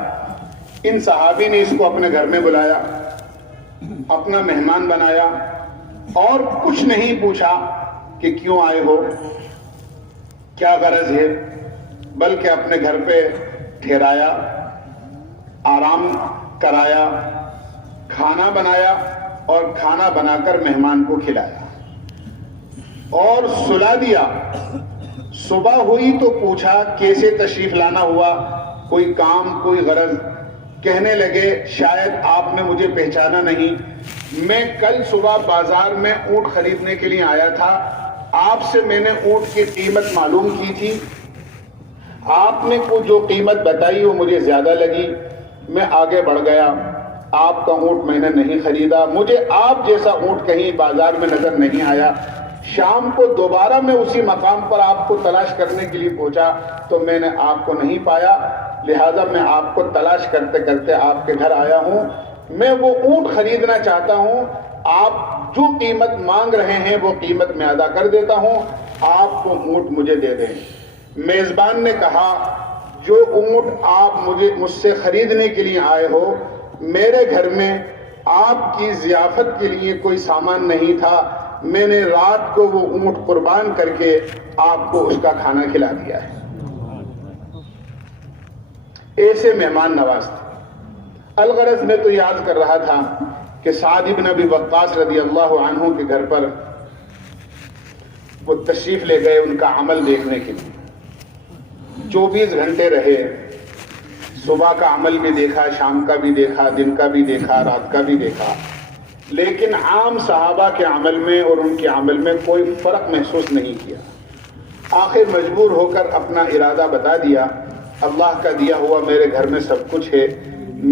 ان صحابی نے اس کو اپنے گھر میں بلایا، اپنا مہمان بنایا اور کچھ نہیں پوچھا کہ کیوں آئے ہو، کیا غرض ہے، بلکہ اپنے گھر پہ ٹھہرایا، آرام کرایا، کھانا بنایا اور کھانا بنا کر مہمان کو کھلایا اور سلا دیا. صبح ہوئی تو پوچھا کیسے تشریف لانا ہوا، کوئی کام، کوئی غرض. کہنے لگے شاید آپ نے مجھے پہچانا نہیں، میں کل صبح بازار میں اونٹ خریدنے کے لیے آیا تھا، آپ سے میں نے اونٹ کی قیمت معلوم کی تھی، آپ نے کو جو قیمت بتائی وہ مجھے زیادہ لگی، میں آگے بڑھ گیا، آپ کا اونٹ میں نے نہیں خریدا، مجھے آپ جیسا اونٹ کہیں بازار میں نظر نہیں آیا. شام کو دوبارہ میں اسی مقام پر آپ کو تلاش کرنے کے لیے پہنچا تو میں نے آپ کو نہیں پایا، لہذا میں آپ کو تلاش کرتے کرتے آپ کے گھر آیا ہوں. میں وہ اونٹ خریدنا چاہتا ہوں، آپ جو قیمت مانگ رہے ہیں وہ قیمت میں ادا کر دیتا ہوں، آپ وہ اونٹ مجھے دے دیں. میزبان نے کہا جو اونٹ آپ مجھ سے خریدنے کے لیے آئے ہو، میرے گھر میں آپ کی ضیافت کے لیے کوئی سامان نہیں تھا، میں نے رات کو وہ اونٹ قربان کر کے آپ کو اس کا کھانا کھلا دیا ہے. ایسے مہمان نواز تھے. الغرض میں تو یاد کر رہا تھا کہ سعد بن ابی وقاص رضی اللہ عنہ کے گھر پر وہ تشریف لے گئے ان کا عمل دیکھنے کے لیے. 24 گھنٹے رہے، صبح کا عمل بھی دیکھا، شام کا بھی دیکھا، دن کا بھی دیکھا، رات کا بھی دیکھا، لیکن عام صحابہ کے عمل میں اور ان کے عمل میں کوئی فرق محسوس نہیں کیا. آخر مجبور ہو کر اپنا ارادہ بتا دیا اللہ کا دیا ہوا میرے گھر میں سب کچھ ہے،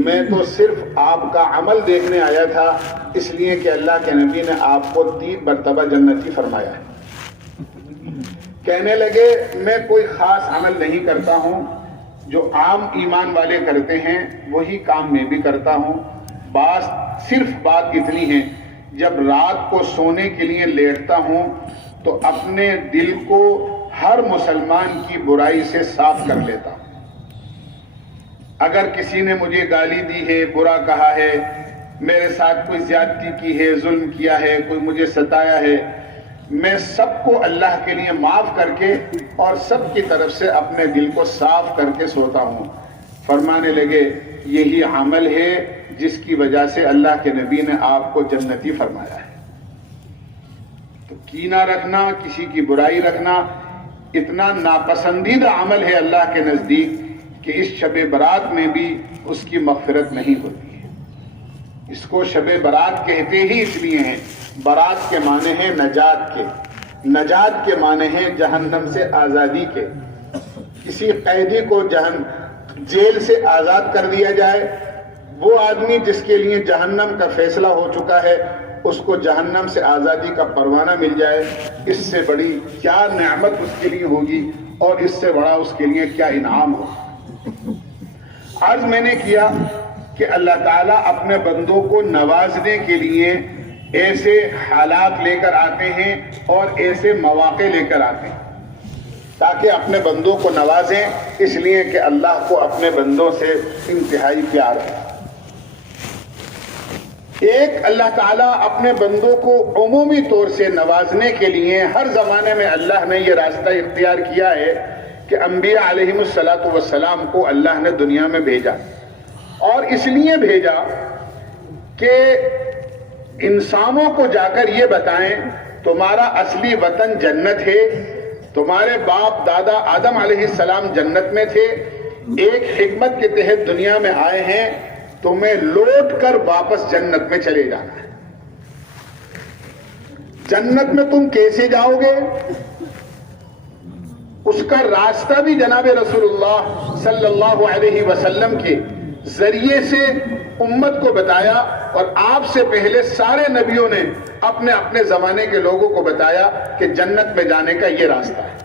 میں تو صرف آپ کا عمل دیکھنے آیا تھا، اس لیے کہ اللہ کے نبی نے آپ کو 3 مرتبہ جنتی فرمایا ہے۔ کہنے لگے میں کوئی خاص عمل نہیں کرتا ہوں، جو عام ایمان والے کرتے ہیں وہی کام میں بھی کرتا ہوں، صرف بات اتنی ہے جب رات کو سونے کے لیے لیٹتا ہوں تو اپنے دل کو ہر مسلمان کی برائی سے صاف کر لیتا ہوں۔ اگر کسی نے مجھے گالی دی ہے، برا کہا ہے، میرے ساتھ کوئی زیادتی کی ہے، ظلم کیا ہے، کوئی مجھے ستایا ہے، میں سب کو اللہ کے لیے معاف کر کے اور سب کی طرف سے اپنے دل کو صاف کر کے سوتا ہوں۔ فرمانے لگے یہی عمل ہے جس کی وجہ سے اللہ کے نبی نے آپ کو جنتی فرمایا ہے۔ تو کینہ رکھنا، کسی کی برائی رکھنا اتنا ناپسندیدہ عمل ہے اللہ کے نزدیک کہ اس شب برات میں بھی اس کی مغفرت نہیں ہوتی ہے۔ اس کو شب برات کہتے ہی اس لیے ہیں، برات کے معنی ہیں نجات کے، نجات کے معنی ہیں جہنم سے آزادی کے۔ کسی قیدی کو جیل سے آزاد کر دیا جائے، وہ آدمی جس کے لیے جہنم کا فیصلہ ہو چکا ہے، اس کو جہنم سے آزادی کا پروانہ مل جائے، اس سے بڑی کیا نعمت اس کے لیے ہوگی اور اس سے بڑا اس کے لیے کیا انعام ہوگا۔ عرض میں نے کیا کہ اللہ تعالیٰ اپنے بندوں کو نوازنے کے لیے ایسے حالات لے کر آتے ہیں اور ایسے مواقع لے کر آتے ہیں تاکہ اپنے بندوں کو نوازیں، اس لیے کہ اللہ کو اپنے بندوں سے انتہائی پیار ہے۔ ایک اللہ تعالیٰ اپنے بندوں کو عمومی طور سے نوازنے کے لیے ہر زمانے میں اللہ نے یہ راستہ اختیار کیا ہے کہ انبیاء علیہم السلام کو اللہ نے دنیا میں بھیجا، اور اس لیے بھیجا کہ انسانوں کو جا کر یہ بتائیں تمہارا اصلی وطن جنت ہے، تمہارے باپ دادا آدم علیہ السلام جنت میں تھے، ایک حکمت کے تحت دنیا میں آئے ہیں، تمہیں لوٹ کر واپس جنت میں چلے جانا ہے۔ جنت میں تم کیسے جاؤ گے؟ اس کا راستہ بھی جناب رسول اللہ صلی اللہ علیہ وسلم کے ذریعے سے امت کو بتایا، اور آپ سے پہلے سارے نبیوں نے اپنے اپنے زمانے کے لوگوں کو بتایا کہ جنت میں جانے کا یہ راستہ ہے۔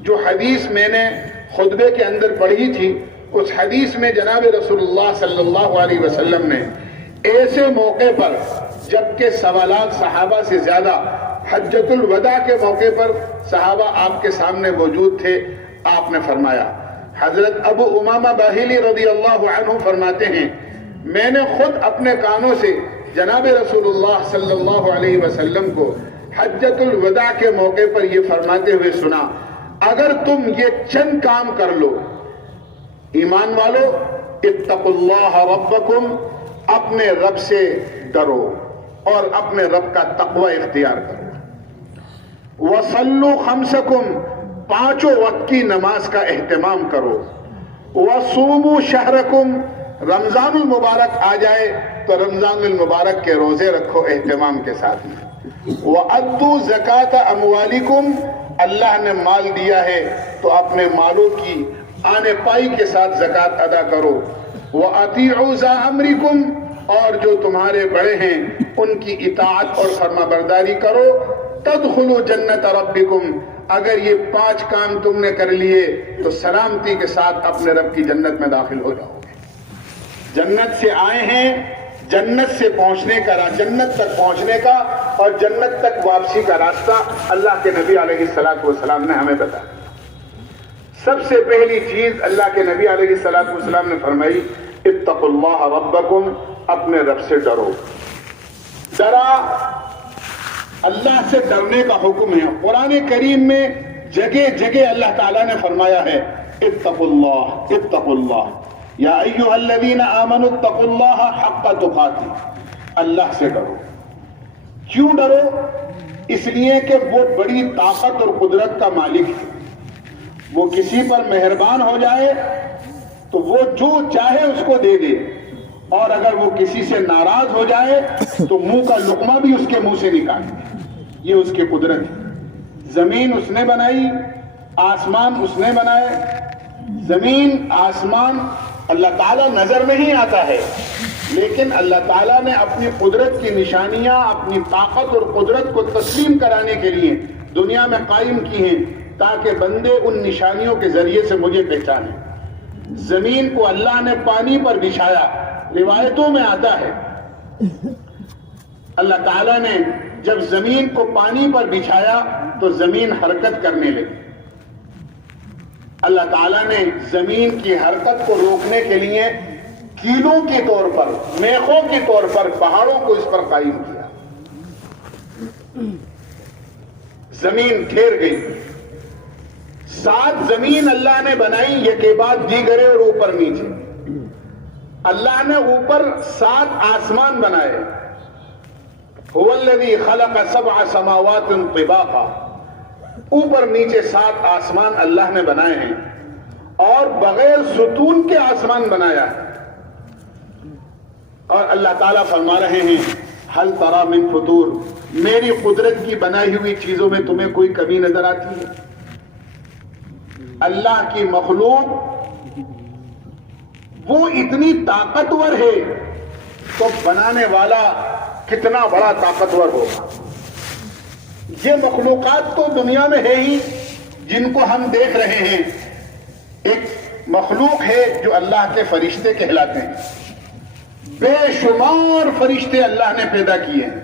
جو حدیث میں نے خطبے کے اندر پڑھی تھی، اس حدیث میں جناب رسول اللہ صلی اللہ علیہ وسلم نے ایسے موقع پر جبکہ سوالات صحابہ سے زیادہ، حجۃ الوداع کے موقع پر صحابہ آپ کے سامنے موجود تھے، آپ نے فرمایا، حضرت ابو امامہ باہلی رضی اللہ عنہ فرماتے ہیں میں نے خود اپنے کانوں سے جناب رسول اللہ صلی اللہ علیہ وسلم کو حجۃ الوداع کے موقع پر یہ فرماتے ہوئے سنا، اگر تم یہ چند کام کر لو، ایمان والو، اتقوا اللہ ربکم، اپنے رب سے ڈرو اور اپنے رب کا تقوی اختیار کرو، وصلوا خمسکم، 5 وقت کی نماز کا اہتمام کرو، وصوموا شہرکم، رمضان المبارک آ جائے تو رمضان المبارک کے روزے رکھو اہتمام کے ساتھ میں، وَأَدُّوا زَكَاةَ أَمْوَالِكُمْ، اللہ نے مال دیا ہے تو اپنے مالوں کی آنے پائی کے ساتھ زکوٰۃ ادا کرو، وَأَطِيعُوا ذَا أَمْرِكُمْ، اور جو تمہارے بڑے ہیں ان کی اطاعت اور فرما برداری کرو، تدخلوا جنت ربکم، اگر یہ 5 کام تم نے کر لیے تو سلامتی کے ساتھ اپنے رب کی جنت میں داخل ہو جاؤ گے۔ جنت سے آئے ہیں، جنت سے پہنچنے کا، جنت تک پہنچنے کا اور جنت تک واپسی کا راستہ اللہ کے نبی علیہ السلام نے ہمیں بتایا۔ سب سے پہلی چیز اللہ کے نبی علیہ السلام نے فرمائی، اتقوا اللہ ربکم، اپنے رب سے ڈرو۔ ڈرا، اللہ سے ڈرنے کا حکم ہے۔ قرآن کریم میں جگہ جگہ اللہ تعالیٰ نے فرمایا ہے اتقوا اللہ، اتقوا اللہ، یا ایھا الذین آمنوا اتقوا اللہ حق تقاتہ، اللہ سے ڈرو۔ کیوں ڈرو؟ اس لیے کہ وہ بڑی طاقت اور قدرت کا مالک ہے، وہ کسی پر مہربان ہو جائے تو وہ جو چاہے اس کو دے دے، اور اگر وہ کسی سے ناراض ہو جائے تو منہ کا لقمہ بھی اس کے منہ سے نکال دے۔ یہ اس کی قدرت ہے۔ زمین اس نے بنائی، آسمان اس نے بنائے، زمین آسمان اللہ تعالیٰ نظر نہیں آتا ہے، لیکن اللہ تعالیٰ نے اپنی قدرت کی نشانیاں، اپنی طاقت اور قدرت کو تسلیم کرانے کے لیے دنیا میں قائم کی ہیں تاکہ بندے ان نشانیوں کے ذریعے سے مجھے پہچانیں۔ زمین کو اللہ نے پانی پر بچھایا، روایتوں میں آتا ہے اللہ تعالیٰ نے جب زمین کو پانی پر بچھایا تو زمین حرکت کرنے لگی۔ اللہ تعالیٰ نے زمین کی حرکت کو روکنے کے لیے کیلوں کے طور پر، میخوں کے طور پر پہاڑوں کو اس پر قائم کیا۔ زمین ٹھہر گئی۔ 7 زمین اللہ نے بنائی، یہ کے بعد دیگرے اور اوپر نیچے۔ اللہ نے اوپر 7 آسمان بنائے۔ هو الذی خلق 7 سماوات طباقا، اوپر نیچے 7 آسمان اللہ نے بنائے ہیں، اور بغیر ستون کے آسمان بنایا ہے۔ اور اللہ تعالیٰ فرما رہے ہیں ہل تری من فطور، میری قدرت کی بنائی ہوئی چیزوں میں تمہیں کوئی کمی نظر آتی ہے؟ اللہ کی مخلوق وہ اتنی طاقتور ہے تو بنانے والا کتنا بڑا طاقتور ہوگا۔ یہ مخلوقات تو دنیا میں ہے ہی جن کو ہم دیکھ رہے ہیں۔ ایک مخلوق ہے جو اللہ کے فرشتے کہلاتے ہیں، بے شمار فرشتے اللہ نے پیدا کیے ہیں،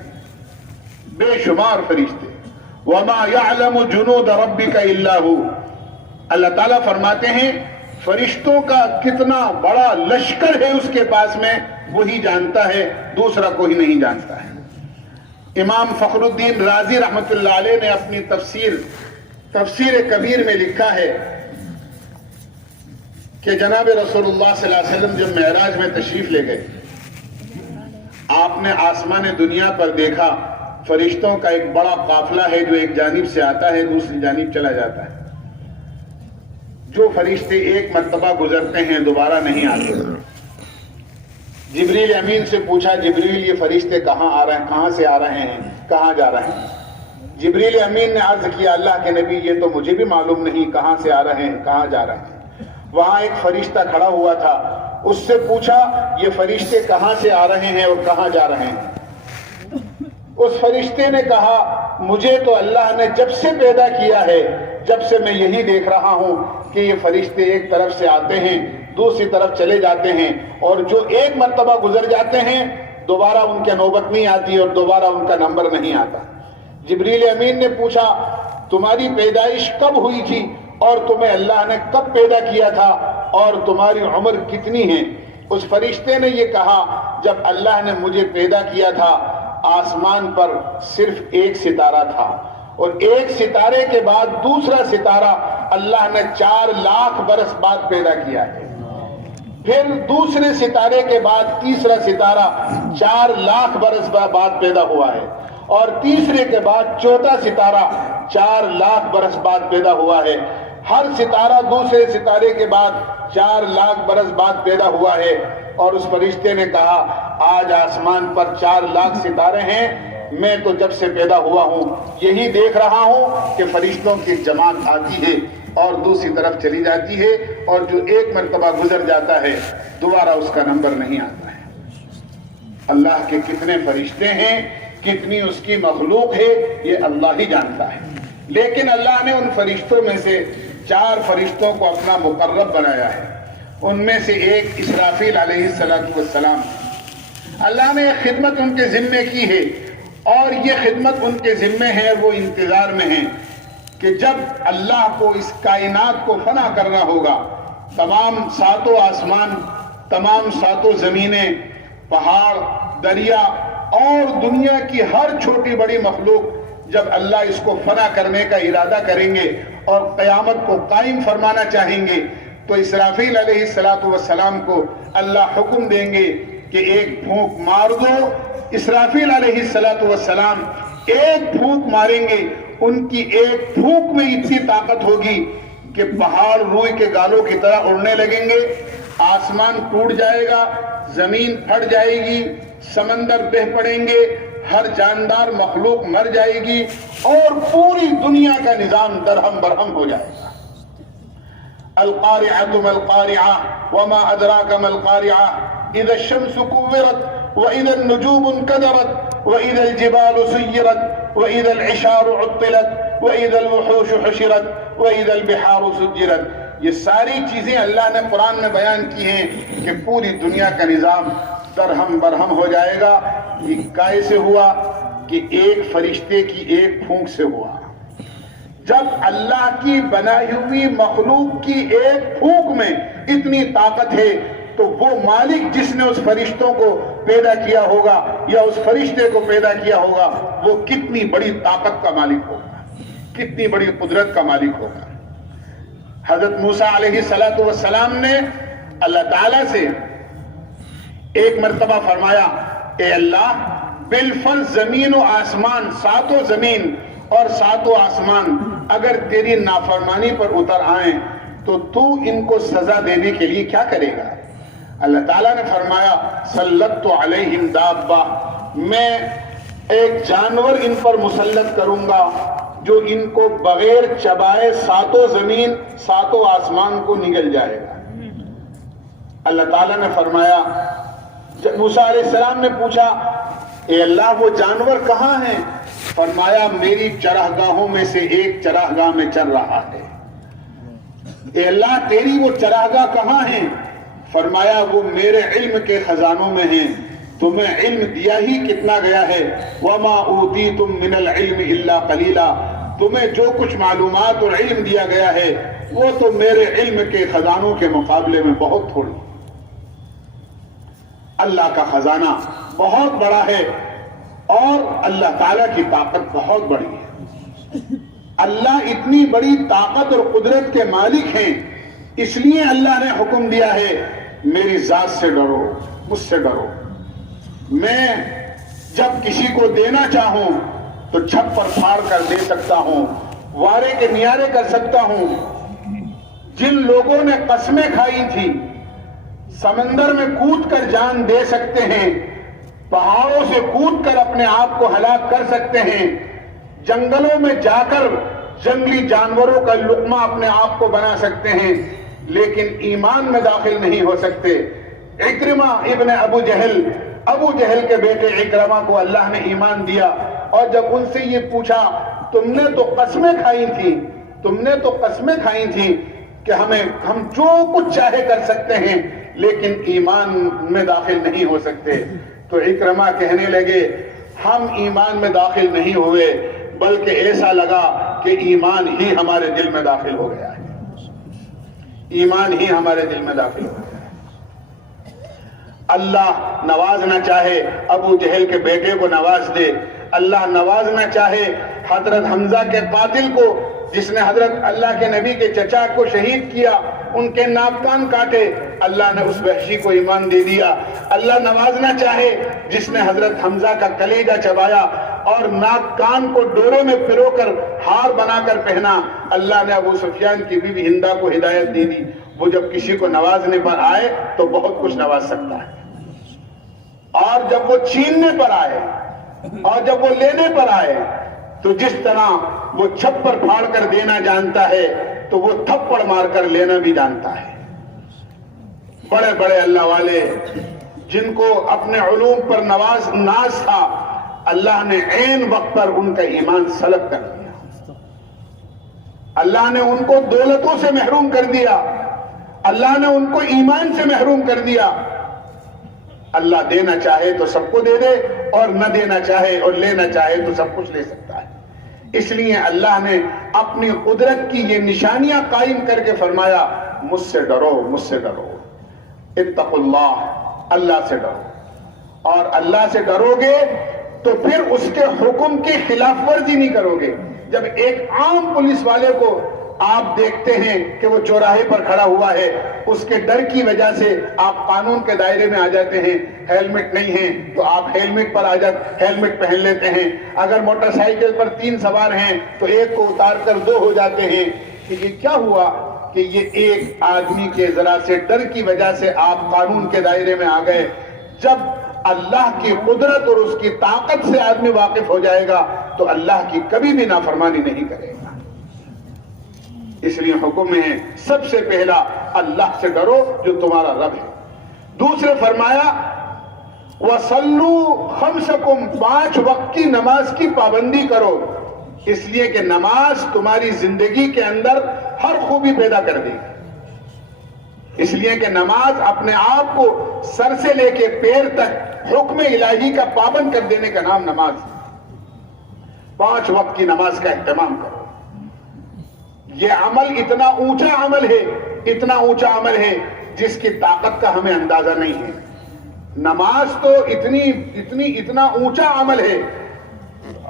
بے شمار فرشتے۔ وما يعلم جنود ربك الا هو، اللہ تعالیٰ فرماتے ہیں فرشتوں کا کتنا بڑا لشکر ہے اس کے پاس میں وہی جانتا ہے، دوسرا کوئی نہیں جانتا ہے۔ امام فخر الدین رازی رحمت اللہ علیہ نے اپنی تفسیر کبیر میں لکھا ہے کہ جناب رسول اللہ صلی اللہ علیہ وسلم جب معراج میں تشریف لے گئے، آپ نے آسمان دنیا پر دیکھا فرشتوں کا ایک بڑا قافلہ ہے جو ایک جانب سے آتا ہے دوسری جانب چلا جاتا ہے۔ جو فرشتے ایک مرتبہ گزرتے ہیں دوبارہ نہیں آتے۔ جبریل امین سے پوچھا جبریل یہ فرشتے کہاں آ رہے ہیں، کہاں سے آ رہے ہیں، کہاں جا رہے ہیں؟ جبریل امین نے عرض کیا اللہ کے نبی یہ تو مجھے بھی معلوم نہیں کہاں سے آ رہے ہیں کہاں جا رہے ہیں۔ وہاں ایک فرشتہ کھڑا ہوا تھا، اس سے پوچھا یہ فرشتے کہاں سے آ رہے ہیں اور کہاں جا رہے ہیں؟ اس فرشتے نے کہا مجھے تو اللہ نے جب سے پیدا کیا ہے جب سے میں یہی دیکھ رہا ہوں کہ یہ فرشتے ایک طرف سے آتے ہیں دوسری طرف چلے جاتے ہیں، اور جو ایک مرتبہ گزر جاتے ہیں دوبارہ ان کے نوبت نہیں آتی اور دوبارہ ان کا نمبر نہیں آتا۔ جبریل امین نے پوچھا تمہاری پیدائش کب ہوئی تھی اور تمہیں اللہ نے کب پیدا کیا تھا اور تمہاری عمر کتنی ہے؟ اس فرشتے نے یہ کہا جب اللہ نے مجھے پیدا کیا تھا آسمان پر صرف ایک ستارہ تھا، اور ایک ستارے کے بعد دوسرا ستارہ اللہ نے 4 لاکھ برس بعد پیدا کیا ہے، پھر دوسرے ستارے کے بعد تیسرا ستارہ 4 لاکھ برس بعد پیدا ہوا ہے، اور تیسرے کے بعد چوتھا ستارہ 4 لاکھ برس بعد پیدا ہوا ہے۔ ہر ستارہ دوسرے ستارے کے بعد 4 لاکھ برس بعد پیدا ہوا ہے۔ اور اس فرشتے نے کہا آج آسمان پر 4 لاکھ ستارے ہیں، میں تو جب سے پیدا ہوا ہوں یہی دیکھ رہا ہوں کہ فرشتوں کی جماعت آتی ہے اور دوسری طرف چلی جاتی ہے، اور جو ایک مرتبہ گزر جاتا ہے دوبارہ اس کا نمبر نہیں آتا ہے۔ اللہ کے کتنے فرشتے ہیں، کتنی اس کی مخلوق ہے، یہ اللہ ہی جانتا ہے۔ لیکن اللہ نے ان فرشتوں میں سے 4 فرشتوں کو اپنا مقرب بنایا ہے۔ ان میں سے ایک اسرافیل علیہ السلام، اللہ نے ایک خدمت ان کے ذمے کی ہے، اور یہ خدمت ان کے ذمے ہے، وہ انتظار میں ہیں کہ جب اللہ کو اس کائنات کو فنا کرنا ہوگا، تمام 7 آسمان، تمام 7 زمینیں، پہاڑ، دریا اور دنیا کی ہر چھوٹی بڑی مخلوق جب اللہ اس کو فنا کرنے کا ارادہ کریں گے اور قیامت کو قائم فرمانا چاہیں گے، تو اسرافیل علیہ السلام کو اللہ حکم دیں گے کہ ایک پھونک مار دو۔ اسرافیل علیہ السلام ایک پھونک ماریں گے، ان کی ایک پھونک میں اتنی طاقت ہوگی کہ پہاڑ روئی کے گالوں کی طرح اڑنے لگیں گے، آسمان ٹوٹ جائے گا، زمین پھٹ جائے گی، سمندر بہہ پڑیں گے، ہر جاندار مخلوق مر جائے گی، اور پوری دنیا کا نظام درہم برہم ہو جائے گا۔ القارعۃ ما القارعۃ وما ادراک ما القارعۃ اذا الشمس كورت واذا النجوم انكدرت واذا الجبال سيرت واذا العشار عطلت واذا الوحوش حشرت واذا البحار سجرت. یہ ساری چیزیں اللہ نے قرآن میں بیان کی ہیں کہ پوری دنیا کا نظام درہم برہم ہو جائے گا. یہ کیسے ہوا؟ کہ ایک فرشتے کی ایک پھونک سے ہوا. جب اللہ کی بنائی ہوئی مخلوق کی ایک پھونک میں اتنی طاقت ہے تو وہ مالک جس نے اس فرشتوں کو پیدا کیا ہوگا یا اس فرشتے کو پیدا کیا ہوگا وہ کتنی بڑی طاقت کا مالک ہوگا, کتنی بڑی قدرت کا مالک ہوگا. حضرت موسیٰ علیہ السلام نے اللہ تعالیٰ سے ایک مرتبہ فرمایا, اے اللہ بالفرض زمین و آسمان, ساتوں زمین اور ساتوں آسمان اگر تیری نافرمانی پر اتر آئیں تو تو ان کو سزا دینے کے لیے کیا کرے گا؟ اللہ تعالیٰ نے فرمایا سلطت علیہم دابہ, میں ایک جانور ان پر مسلط کروں گا جو ان کو بغیر چبائے ساتوں زمین ساتوں آسمان کو نگل جائے گا. اللہ تعالیٰ نے فرمایا, جب موسیٰ علیہ السلام نے پوچھا اے اللہ وہ جانور کہاں ہیں؟ فرمایا میری چراگاہوں میں سے ایک چراگاہ میں چل رہا ہے. اے اللہ تیری وہ چراگاہ کہاں ہیں؟ فرمایا وہ میرے علم کے خزانوں میں ہیں, تمہیں علم دیا ہی کتنا گیا ہے. وما اوتیتم من العلم الا قلیلا, تمہیں جو کچھ معلومات اور علم دیا گیا ہے وہ تو میرے علم کے خزانوں کے مقابلے میں بہت تھوڑی. اللہ کا خزانہ بہت بڑا ہے اور اللہ تعالیٰ کی طاقت بہت بڑی ہے. اللہ اتنی بڑی طاقت اور قدرت کے مالک ہیں, اس لیے اللہ نے حکم دیا ہے میری ذات سے ڈرو, مجھ سے ڈرو. میں جب کسی کو دینا چاہوں تو چھپر پھاڑ کر دے سکتا ہوں, وارے کے نیارے کر سکتا ہوں. جن لوگوں نے قسمیں کھائی تھی سمندر میں کود کر جان دے سکتے ہیں, پہاڑوں سے کود کر اپنے آپ کو ہلاک کر سکتے ہیں, جنگلوں میں جا کر جنگلی جانوروں کا لقمہ اپنے آپ کو بنا سکتے ہیں, لیکن ایمان میں داخل نہیں ہو سکتے. عکرمہ ابن ابو جہل کے بیٹے عکرمہ کو اللہ نے ایمان دیا, اور جب ان سے یہ پوچھا تم نے تو قسمیں کھائی تھیں کہ ہم جو کچھ چاہے کر سکتے ہیں لیکن ایمان میں داخل نہیں ہو سکتے, تو عکرمہ کہنے لگے ہم ایمان میں داخل نہیں ہوئے بلکہ ایسا لگا کہ ایمان ہی ہمارے دل میں داخل ہو گیا ہے, ایمان ہی ہمارے دل میں داخل ہو گیا ہے. اللہ نوازنا چاہے ابو جہل کے بیٹے کو نواز دے, اللہ نوازنا چاہے حضرت حمزہ کے قاتل کو جس نے حضرت اللہ کے نبی کے چچا کو شہید کیا, ان کے ناک کان کاٹے, اللہ نے اس وحشی کو ایمان دے دیا. اللہ نوازنا چاہے جس نے حضرت حمزہ کا کلیجہ چبایا اور ناک کان کو ڈورے میں پرو کر ہار بنا کر پہنا, اللہ نے ابو سفیان کی بیوی ہندا کو ہدایت دے دی. وہ جب کسی کو نوازنے پر آئے تو بہت کچھ نواز سکتا ہے, اور جب وہ چھیننے پر آئے اور جب وہ لینے پر آئے تو جس طرح وہ چھپر پھاڑ کر دینا جانتا ہے تو وہ تھپڑ مار کر لینا بھی جانتا ہے. بڑے بڑے اللہ والے جن کو اپنے علوم پر ناز تھا, اللہ نے عین وقت پر ان کا ایمان سلب کر دیا. اللہ نے ان کو دولتوں سے محروم کر دیا, اللہ نے ان کو ایمان سے محروم کر دیا. اللہ دینا چاہے تو سب کو دے دے, اور نہ دینا چاہے اور لینا چاہے تو سب کچھ لے سکتا ہے. اس لیے اللہ نے اپنی قدرت کی یہ نشانیاں قائم کر کے فرمایا مجھ سے ڈرو, مجھ سے ڈرو. اتقوا اللہ, اللہ سے ڈرو, اور اللہ سے ڈرو گے تو پھر اس کے حکم کی خلاف ورزی نہیں کرو گے. جب ایک عام پولیس والے کو آپ دیکھتے ہیں کہ وہ چوراہے پر کھڑا ہوا ہے, اس کے ڈر کی وجہ سے آپ قانون کے دائرے میں آ جاتے ہیں. ہیلمٹ نہیں ہے تو آپ ہیلمٹ پر ہیلمٹ پہن لیتے ہیں. اگر موٹر سائیکل پر 3 سوار ہیں تو ایک کو اتار کر 2 ہو جاتے ہیں. کہ یہ کیا ہوا کہ یہ ایک آدمی کے ذرا سے ڈر کی وجہ سے آپ قانون کے دائرے میں آ گئے. جب اللہ کی قدرت اور اس کی طاقت سے آدمی واقف ہو جائے گا تو اللہ کی کبھی بھی نافرمانی نہیں کرے گا. اس لیے حکم ہے سب سے پہلا اللہ سے ڈرو جو تمہارا رب ہے. دوسرے فرمایا وَصَلُّوا خَمْسَكُمْ 5 وقت کی نماز کی پابندی کرو، اس لیے کہ نماز تمہاری زندگی کے اندر ہر خوبی پیدا کر دے گی. اس لیے کہ نماز اپنے آپ کو سر سے لے کے پیر تک حکم الہی کا پابند کر دینے کا نام نماز ہے. 5 وقت کی نماز کا اہتمام کرو. یہ عمل اتنا اونچا عمل ہے جس کی طاقت کا ہمیں اندازہ نہیں ہے. نماز تو اتنا اونچا عمل ہے.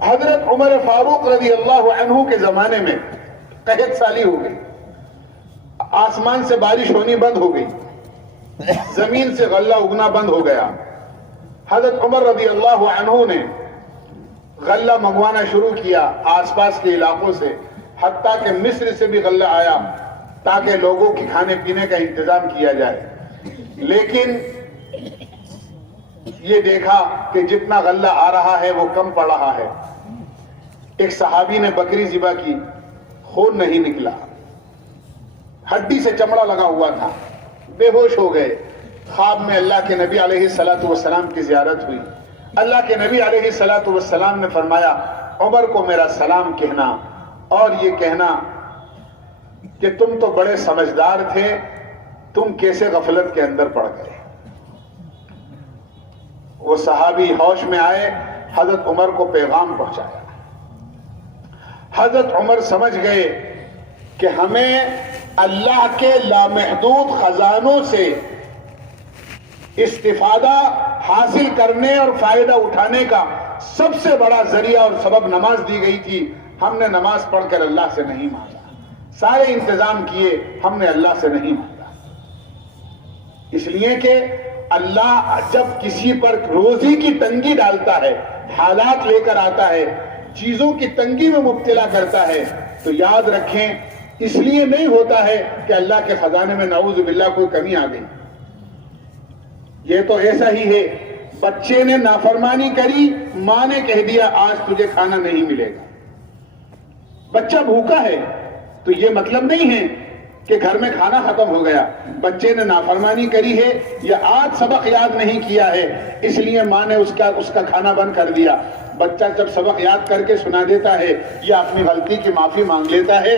حضرت عمر فاروق رضی اللہ عنہ کے زمانے میں قحط سالی ہو گئی، آسمان سے بارش ہونی بند ہو گئی، زمین سے غلہ اگنا بند ہو گیا. حضرت عمر رضی اللہ عنہ نے غلہ منگوانا شروع کیا آس پاس کے علاقوں سے، حتیٰ کہ مصر سے بھی غلہ آیا تاکہ لوگوں کی کھانے پینے کا انتظام کیا جائے. لیکن یہ دیکھا کہ جتنا غلہ آ رہا ہے وہ کم پڑ رہا ہے. ایک صحابی نے بکری ذبح کی، خون نہیں نکلا، ہڈی سے چمڑا لگا ہوا تھا، بے ہوش ہو گئے. خواب میں اللہ کے نبی علیہ السلام کی زیارت ہوئی. اللہ کے نبی علیہ السلام نے فرمایا عمر کو میرا سلام کہنا اور یہ کہنا کہ تم تو بڑے سمجھدار تھے، تم کیسے غفلت کے اندر پڑ گئے. وہ صحابی ہوش میں آئے، حضرت عمر کو پیغام پہنچایا. حضرت عمر سمجھ گئے کہ ہمیں اللہ کے لامحدود خزانوں سے استفادہ حاصل کرنے اور فائدہ اٹھانے کا سب سے بڑا ذریعہ اور سبب نماز دی گئی تھی. ہم نے نماز پڑھ کر اللہ سے نہیں مانگا، سارے انتظام کیے، ہم نے اللہ سے نہیں مانگا. اس لیے کہ اللہ جب کسی پر روزی کی تنگی ڈالتا ہے، حالات لے کر آتا ہے، چیزوں کی تنگی میں مبتلا کرتا ہے، تو یاد رکھیں اس لیے نہیں ہوتا ہے کہ اللہ کے خزانے میں نعوذ باللہ کوئی کمی آ گئی. یہ تو ایسا ہی ہے، بچے نے نافرمانی کری، ماں نے کہہ دیا آج تجھے کھانا نہیں ملے گا. بچہ بھوکا ہے تو یہ مطلب نہیں ہے کہ گھر میں کھانا ختم ہو گیا. بچے نے نافرمانی کری ہے یا آج سبق یاد نہیں کیا ہے، اس لیے ماں نے اس کا کھانا بند کر دیا. بچہ جب سبق یاد کر کے سنا دیتا ہے یا اپنی غلطی کی معافی مانگ لیتا ہے،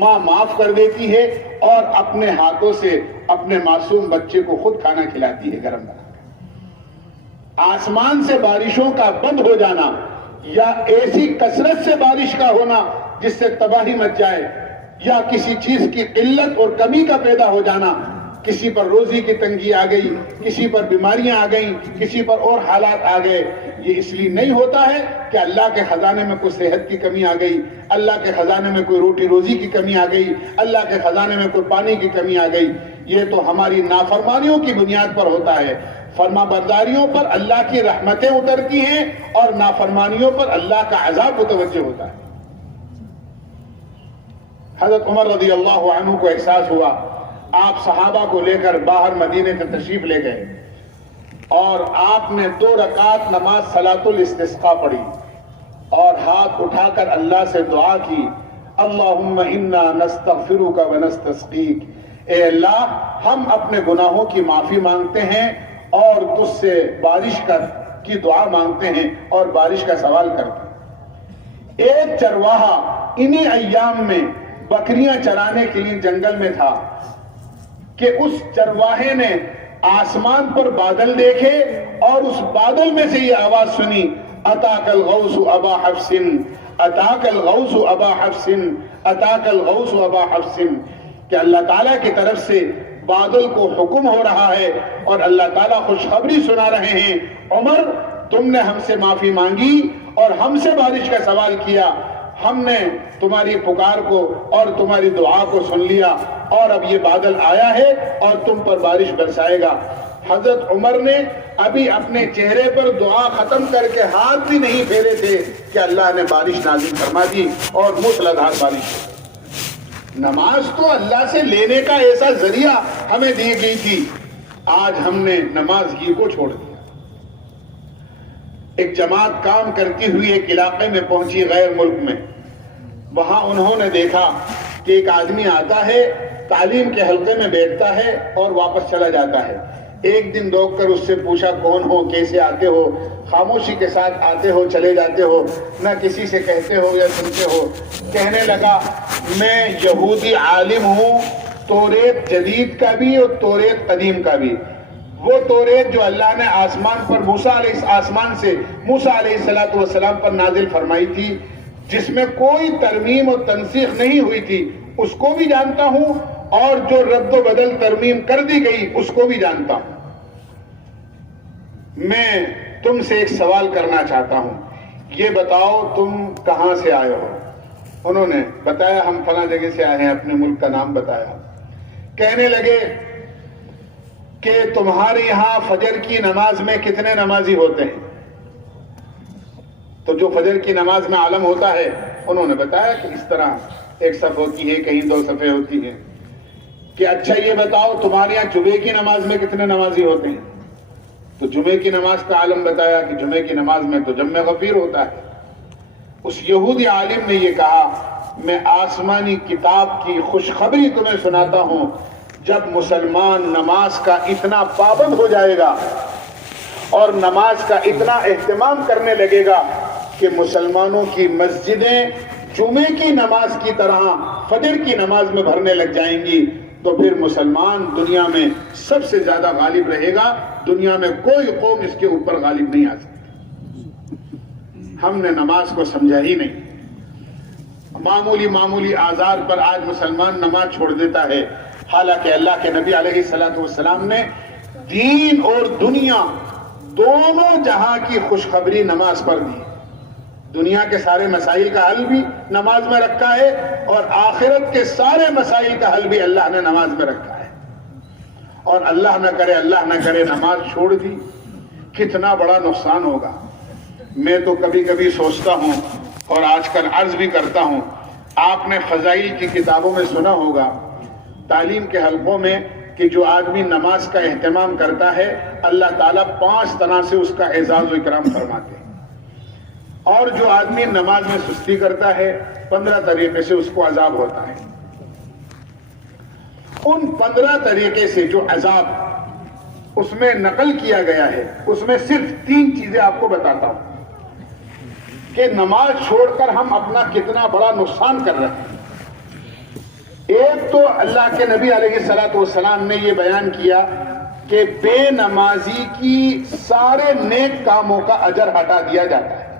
ماں معاف کر دیتی ہے اور اپنے ہاتھوں سے اپنے معصوم بچے کو خود کھانا کھلاتی ہے گرم بنا کر. آسمان سے بارشوں کا بند ہو جانا یا ایسی کثرت سے بارش کا ہونا جس سے تباہی مچ جائے، یا کسی چیز کی قلت اور کمی کا پیدا ہو جانا، کسی پر روزی کی تنگی آ گئی، کسی پر بیماریاں آ گئیں، کسی پر اور حالات آ گئے، یہ اس لیے نہیں ہوتا ہے کہ اللہ کے خزانے میں کوئی صحت کی کمی آ گئی، اللہ کے خزانے میں کوئی روٹی روزی کی کمی آ گئی، اللہ کے خزانے میں کوئی پانی کی کمی آ گئی. یہ تو ہماری نافرمانیوں کی بنیاد پر ہوتا ہے. فرما برداریوں پر اللہ کی رحمتیں اترتی ہیں اور نافرمانیوں پر اللہ کا عذاب متوجہ ہوتا ہے. حضرت عمر رضی اللہ عنہ کو احساس ہوا، آپ صحابہ کو لے کر باہر مدینے سے تشریف لے گئے اور آپ نے 2 رکعت نماز صلاۃ الاستسقاء پڑھی اور ہاتھ اٹھا کر اللہ سے دعا کی، اللہم انا نستغفرک ونستسقیک. اے اللہ ہم اپنے گناہوں کی معافی مانگتے ہیں اور تجھ سے بارش کی دعا مانگتے ہیں اور بارش کا سوال کرتے ہیں. ایک چرواہا انہی ایام میں بکریاں چرانے کے لیے جنگل میں تھا کہ اس چرواہے نے آسمان پر بادل دیکھے اور اس بادل میں سے یہ آواز سنی، اتاک الغوث ابا حفص، اتاک الغوث ابا حفص، اتاک الغوث ابا حفص، کہ اللہ تعالیٰ کی طرف سے بادل کو حکم ہو رہا ہے اور اللہ تعالیٰ خوشخبری سنا رہے ہیں، عمر تم نے ہم سے معافی مانگی اور ہم سے بارش کا سوال کیا، ہم نے تمہاری پکار کو اور تمہاری دعا کو سن لیا اور اب یہ بادل آیا ہے اور تم پر بارش برسائے گا. حضرت عمر نے ابھی اپنے چہرے پر دعا ختم کر کے ہاتھ بھی نہیں پھیرے تھے کہ اللہ نے بارش نازل فرما دی اور موسلادھار بارش. نماز تو اللہ سے لینے کا ایسا ذریعہ ہمیں دی گئی تھی، آج ہم نے نمازگی کو چھوڑ دیا. ایک جماعت کام کرتی ہوئی ایک علاقے میں پہنچی غیر ملک میں. وہاں انہوں نے دیکھا کہ ایک آدمی آتا ہے، تعلیم کے حلقے میں بیٹھتا ہے اور واپس چلا جاتا ہے۔ ایک دن روک کر اس سے پوچھا کون ہو، کیسے آتے ہو؟ خاموشی کے ساتھ آتے ہو، چلے جاتے ہو، نہ کسی سے کہتے ہو یا سنتے ہو۔ کہنے لگا میں یہودی عالم ہوں، توریت جدید کا بھی اور توریت قدیم کا بھی۔ وہ توریت جو اللہ نے آسمان پر موسیٰ علیہ السلام پر نازل فرمائی تھی، جس میں کوئی ترمیم اور تنسیخ نہیں ہوئی تھی، اس کو بھی جانتا ہوں، اور جو رد و بدل ترمیم کر دی گئی اس کو بھی جانتا ہوں۔ میں تم سے ایک سوال کرنا چاہتا ہوں، یہ بتاؤ تم کہاں سے آئے ہو؟ انہوں نے بتایا ہم فلاں جگہ سے آئے ہیں، اپنے ملک کا نام بتایا۔ کہنے لگے کہ تمہارے یہاں فجر کی نماز میں کتنے نمازی ہوتے ہیں؟ تو جو فجر کی نماز میں عالم ہوتا ہے انہوں نے بتایا کہ اس طرح ایک صف ہوتی ہے، کہیں 2 صفیں ہوتی ہیں۔ کہ اچھا یہ بتاؤ تمہارے یہاں جمعے کی نماز میں کتنے نمازی ہوتے ہیں؟ تو جمعے کی نماز کا عالم بتایا کہ جمعے کی نماز میں تو جمع غفیر ہوتا ہے۔ اس یہودی عالم نے یہ کہا میں آسمانی کتاب کی خوشخبری تمہیں سناتا ہوں، جب مسلمان نماز کا اتنا پابند ہو جائے گا اور نماز کا اتنا اہتمام کرنے لگے گا کہ مسلمانوں کی مسجدیں جمعے کی نماز کی طرح فجر کی نماز میں بھرنے لگ جائیں گی، تو پھر مسلمان دنیا میں سب سے زیادہ غالب رہے گا۔ دنیا میں کوئی قوم اس کے اوپر غالب نہیں آ سکتی۔ ہم نے نماز کو سمجھا ہی نہیں۔ معمولی آزار پر آج مسلمان نماز چھوڑ دیتا ہے، حالانکہ اللہ کے نبی علیہ السلام نے دین اور دنیا دونوں جہاں کی خوشخبری نماز پر دی۔ دنیا کے سارے مسائل کا حل بھی نماز میں رکھا ہے، اور آخرت کے سارے مسائل کا حل بھی اللہ نے نماز میں رکھا ہے۔ اور اللہ نہ کرے نماز چھوڑ دی، کتنا بڑا نقصان ہوگا۔ میں تو کبھی کبھی سوچتا ہوں اور آج کل عرض بھی کرتا ہوں، آپ نے فضائل کی کتابوں میں سنا ہوگا، تعلیم کے حلقوں میں، کہ جو آدمی نماز کا اہتمام کرتا ہے اللہ تعالیٰ 5 طرح سے اس کا اعزاز و اکرام فرماتے ہیں، اور جو آدمی نماز میں سستی کرتا ہے 15 طریقے سے اس کو عذاب ہوتا ہے۔ ان 15 طریقے سے جو عذاب اس میں نقل کیا گیا ہے، اس میں صرف 3 چیزیں آپ کو بتاتا ہوں کہ نماز چھوڑ کر ہم اپنا کتنا بڑا نقصان کر رہے ہیں۔ ایک تو اللہ کے نبی علیہ السلام نے یہ بیان کیا کہ بے نمازی کی سارے نیک کاموں کا اجر ہٹا دیا جاتا ہے۔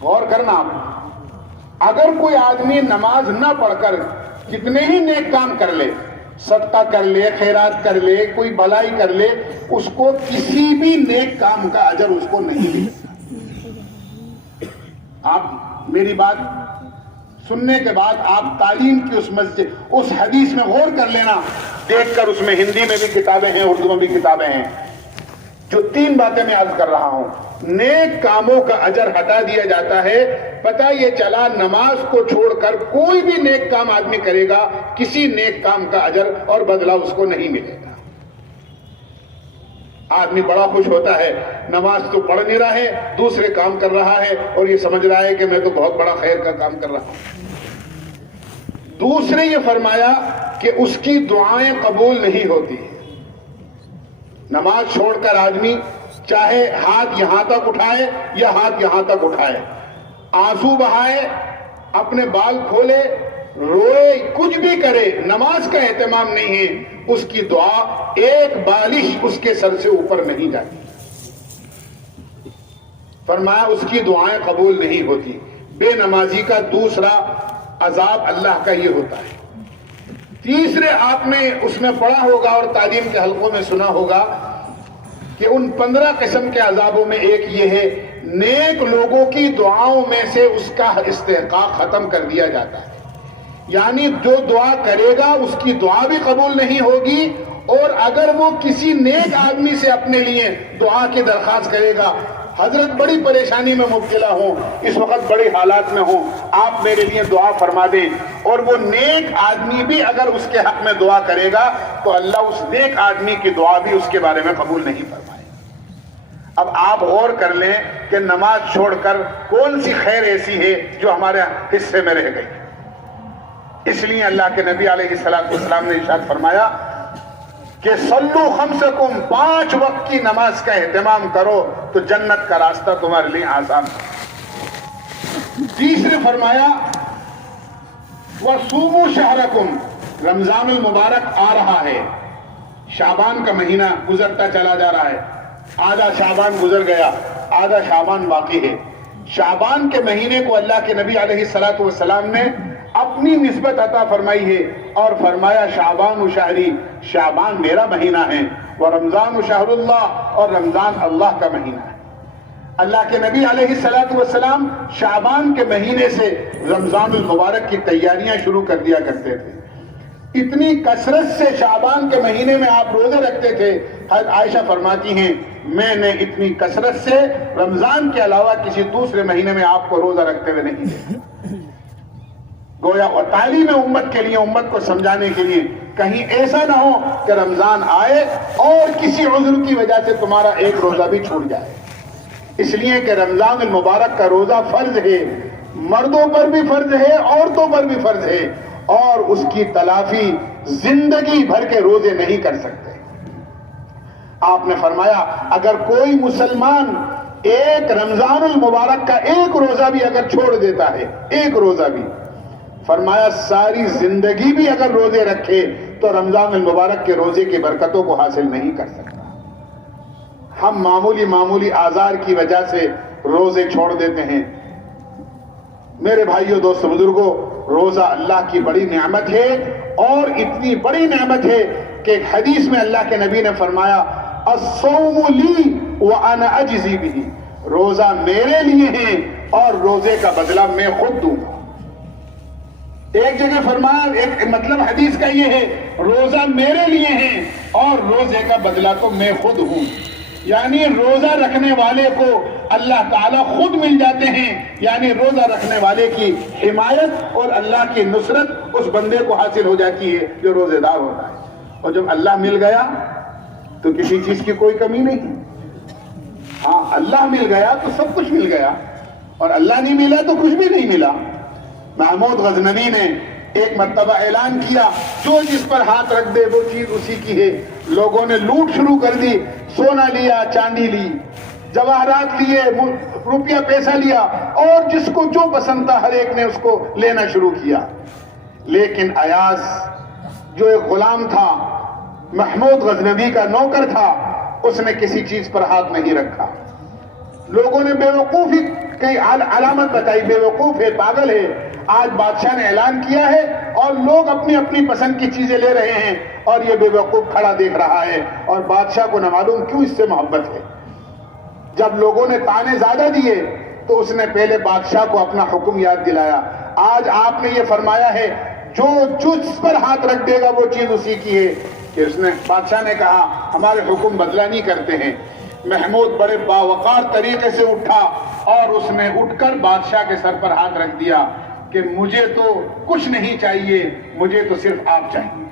غور کرنا آپ، اگر کوئی آدمی نماز نہ پڑھ کر کتنے ہی نیک کام کر لے، صدقہ کر لے، خیرات کر لے، کوئی بھلائی کر لے، اس کو کسی بھی نیک کام کا اجر اس کو نہیں ملے۔ آپ میری بات سننے کے بعد آپ تعلیم کی اس حدیث میں غور کر لینا، دیکھ کر اس میں ہندی میں بھی کتابیں ہیں، اردو میں بھی کتابیں ہیں۔ جو 3 باتیں میں عرض کر رہا ہوں، نیک کاموں کا اجر ہٹا دیا جاتا ہے۔ پتہ یہ چلا نماز کو چھوڑ کر کوئی بھی نیک کام آدمی کرے گا، کسی نیک کام کا اجر اور بدلہ اس کو نہیں ملے گا۔ آدمی بڑا خوش ہوتا ہے، نماز تو پڑھ نہیں رہا ہے، دوسرے کام کر رہا ہے، اور یہ سمجھ رہا ہے کہ میں تو بہت بڑا خیر کا کام کر رہا ہوں۔ دوسرے یہ فرمایا کہ اس کی دعائیں قبول نہیں ہوتی۔ نماز چھوڑ کر آدمی چاہے ہاتھ یہاں تک اٹھائے یا ہاتھ یہاں تک اٹھائے، آنسو بہائے، اپنے بال کھولے، روئے، کچھ بھی کرے، نماز کا اہتمام نہیں ہے، اس کی دعا ایک بالش اس کے سر سے اوپر نہیں جاتی۔ فرمایا اس کی دعائیں قبول نہیں ہوتی۔ بے نمازی کا دوسرا عذاب اللہ کا یہ ہوتا ہے۔ تیسرے آپ نے اس میں پڑھا ہوگا اور تعلیم کے حلقوں میں سنا ہوگا کہ ان 15 قسم کے عذابوں میں ایک یہ ہے، نیک لوگوں کی دعاؤں میں سے اس کا استحقاق ختم کر دیا جاتا ہے۔ یعنی جو دعا کرے گا اس کی دعا بھی قبول نہیں ہوگی، اور اگر وہ کسی نیک آدمی سے اپنے لیے دعا کی درخواست کرے گا، حضرت بڑی پریشانی میں مبتلا ہوں، اس وقت بڑی حالات میں ہوں، آپ میرے لیے دعا فرما دیں، اور وہ نیک آدمی بھی اگر اس کے حق میں دعا کرے گا تو اللہ اس نیک آدمی کی دعا بھی اس کے بارے میں قبول نہیں فرمائے۔ اب آپ غور کر لیں کہ نماز چھوڑ کر کون سی خیر ایسی ہے جو ہمارے حصے میں رہ گئی۔ اس لیے اللہ کے نبی علیہ السلام نے ارشاد فرمایا کہ صلو خمسکم، 5 وقت کی نماز کا اہتمام کرو تو جنت کا راستہ تمہارے لیے آسان ہے۔ تیسرے فرمایا وَصُومُوا شَهْرَكُمْ، رمضان المبارک آ رہا ہے، شعبان کا مہینہ گزرتا چلا جا رہا ہے، آدھا شعبان گزر گیا، آدھا شعبان باقی ہے۔ شعبان کے مہینے کو اللہ کے نبی علیہ السلام نے اپنی نسبت عطا فرمائی ہے اور فرمایا شعبان و شہری، شعبان میرا مہینہ ہے، ورمضان و شہر اللہ، اور رمضان اللہ کا مہینہ ہے۔ اللہ کے نبی علیہ السلام شعبان کے مہینے سے رمضان المبارک کی تیاریاں شروع کر دیا کرتے تھے۔ اتنی کثرت سے شعبان کے مہینے میں آپ روزے رکھتے تھے، حضرت عائشہ فرماتی ہیں میں نے اتنی کثرت سے رمضان کے علاوہ کسی دوسرے مہینے میں آپ کو روزہ رکھتے ہوئے نہیں دیکھا۔ گویا اور تعلیم امت کے لیے، امت کو سمجھانے کے لیے، کہیں ایسا نہ ہو کہ رمضان آئے اور کسی عذر کی وجہ سے تمہارا ایک روزہ بھی چھوٹ جائے۔ اس لیے کہ رمضان المبارک کا روزہ فرض ہے، مردوں پر بھی فرض ہے، عورتوں پر بھی فرض ہے، اور اس کی تلافی زندگی بھر کے روزے نہیں کر سکتے۔ آپ نے فرمایا اگر کوئی مسلمان ایک رمضان المبارک کا ایک روزہ بھی اگر چھوڑ دیتا ہے، ایک روزہ بھی، فرمایا ساری زندگی بھی اگر روزے رکھے تو رمضان المبارک کے روزے کی برکتوں کو حاصل نہیں کر سکتا۔ ہم معمولی آزار کی وجہ سے روزے چھوڑ دیتے ہیں۔ میرے بھائیوں، دوستو، بزرگوں، روزہ اللہ کی بڑی نعمت ہے، اور اتنی بڑی نعمت ہے کہ ایک حدیث میں اللہ کے نبی نے فرمایا الصوم لی وانا اجزی بہ، روزہ میرے لیے ہے اور روزے کا بدلہ میں خود دوں گا۔ ایک جگہ فرمایا، ایک مطلب حدیث کا یہ ہے روزہ میرے لیے ہے اور روزے کا بدلہ تو میں خود ہوں، یعنی روزہ رکھنے والے کو اللہ تعالیٰ خود مل جاتے ہیں، یعنی روزہ رکھنے والے کی حمایت اور اللہ کی نصرت اس بندے کو حاصل ہو جاتی ہے جو روزے دار ہوتا ہے۔ اور جب اللہ مل گیا تو کسی چیز کی کوئی کمی نہیں۔ ہاں، اللہ مل گیا تو سب کچھ مل گیا، اور اللہ نہیں ملا تو کچھ بھی نہیں ملا۔ محمود غزنوی نے ایک مرتبہ اعلان کیا جو جس پر ہاتھ رکھ دے وہ چیز اسی کی ہے۔ لوگوں نے لوٹ شروع کر دی، سونا لیا، چاندی لی، جواہرات لیے، روپیہ پیسہ لیا، اور جس کو جو پسند تھا ہر ایک نے اس کو لینا شروع کیا۔ لیکن ایاز جو ایک غلام تھا، محمود غزنوی کا نوکر تھا، اس نے کسی چیز پر ہاتھ نہیں رکھا۔ لوگوں نے بے وقوفی کی علامت بتائی، بے وقوف ہے، پاگل ہے۔ آج بادشاہ نے اعلان کیا ہے اور لوگ اپنی اپنی پسند کی چیزیں لے رہے ہیں، اور یہ بے وقوف کھڑا دیکھ رہا ہے، اور بادشاہ کو نہ معلوم کیوں اس سے محبت ہے۔ جب لوگوں نے تانے زیادہ دیے تو اس نے پہلے بادشاہ کو اپنا حکم یاد دلایا۔ آج آپ نے یہ فرمایا ہے جو جس پر ہاتھ رکھ دے گا وہ چیز اسی کی ہے، کہ اس نے بادشاہ نے کہا ہمارے حکم بدلا نہیں کرتے ہیں۔ محمود بڑے باوقار طریقے سے اٹھا اور اس نے اٹھ کر بادشاہ کے سر پر ہاتھ رکھ دیا کہ مجھے تو کچھ نہیں چاہیے، مجھے تو صرف آپ چاہیے۔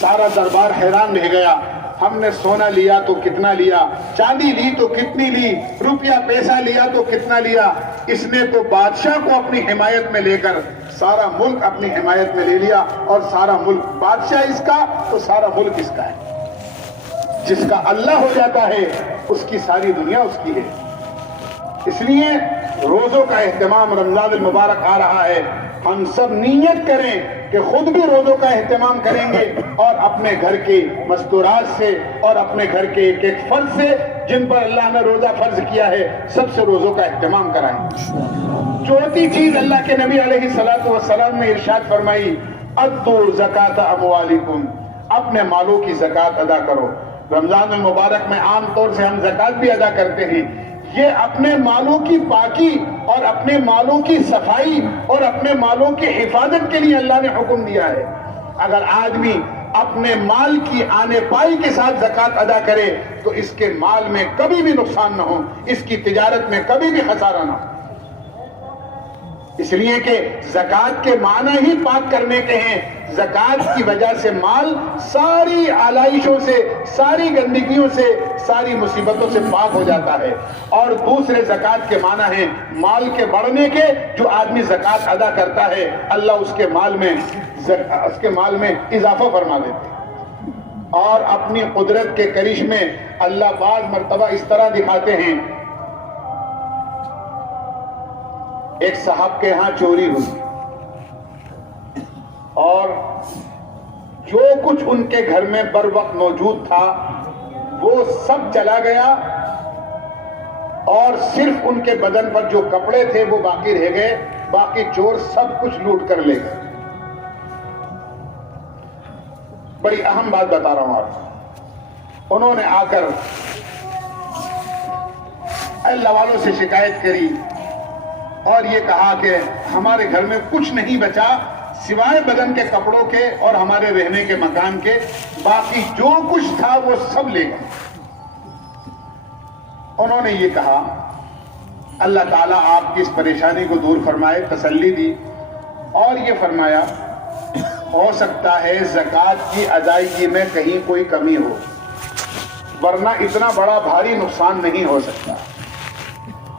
سارا دربار حیران رہ گیا، ہم نے سونا لیا تو کتنا لیا، چاندی لی تو کتنی لی، روپیہ پیسہ لیا تو کتنا لیا۔ اس نے تو بادشاہ کو اپنی حمایت میں لے کر سارا ملک اپنی حمایت میں لے لیا، اور سارا ملک بادشاہ اس کا تو سارا ملک اس کا ہے۔ جس کا اللہ ہو جاتا ہے اس کی ساری دنیا اس کی ہے۔ اس لیے روزوں کا اہتمام، رمضان المبارک آ رہا ہے، ہم سب نیت کریں کہ خود بھی روزوں کا اہتمام کریں گے، اور اپنے گھر کے مستورات سے اور اپنے گھر کے ایک ایک فرد سے جن پر اللہ نے روزہ فرض کیا ہے سب سے روزوں کا اہتمام کرائیں۔ چوتھی چیز اللہ کے نبی علیہ السلام نے ارشاد فرمائی ادوا زکات اموالکم، اپنے مالوں کی زکات ادا کرو۔ رمضان المبارک میں عام طور سے ہم زکات بھی ادا کرتے ہیں، یہ اپنے مالوں کی پاکی اور اپنے مالوں کی صفائی اور اپنے مالوں کی حفاظت کے لیے اللہ نے حکم دیا ہے۔ اگر آدمی اپنے مال کی آنے پائی کے ساتھ زکات ادا کرے تو اس کے مال میں کبھی بھی نقصان نہ ہو، اس کی تجارت میں کبھی بھی خسارہ نہ ہو۔ اس لیے کہ زکات کے معنی ہی پاک کرنے کے ہیں، زکات کی وجہ سے مال ساری آلائشوں سے، ساری گندگیوں سے، ساری مصیبتوں سے پاک ہو جاتا ہے۔ اور دوسرے زکات کے معنی ہیں مال کے بڑھنے کے۔ جو آدمی زکات ادا کرتا ہے اللہ اس کے مال میں اضافہ فرما دیتے ہیں۔ اور اپنی قدرت کے کرشمے اللہ بعض مرتبہ اس طرح دکھاتے ہیں۔ ایک صاحب کے ہاں چوری ہوئی اور جو کچھ ان کے گھر میں بر وقت موجود تھا وہ سب چلا گیا، اور صرف ان کے بدن پر جو کپڑے تھے وہ باقی رہ گئے، باقی چور سب کچھ لوٹ کر لے گئے۔ بڑی اہم بات بتا رہا ہوں آپ کو۔ انہوں نے آ کر اللہ والوں سے شکایت کری اور یہ کہا کہ ہمارے گھر میں کچھ نہیں بچا سوائے بدن کے کپڑوں کے اور ہمارے رہنے کے مکان کے، باقی جو کچھ تھا وہ سب لے گئے۔ انہوں نے یہ کہا اللہ تعالیٰ آپ کی اس پریشانی کو دور فرمائے، تسلی دی، اور یہ فرمایا ہو سکتا ہے زکوٰۃ کی ادائیگی میں کہیں کوئی کمی ہو، ورنہ اتنا بڑا بھاری نقصان نہیں ہو سکتا۔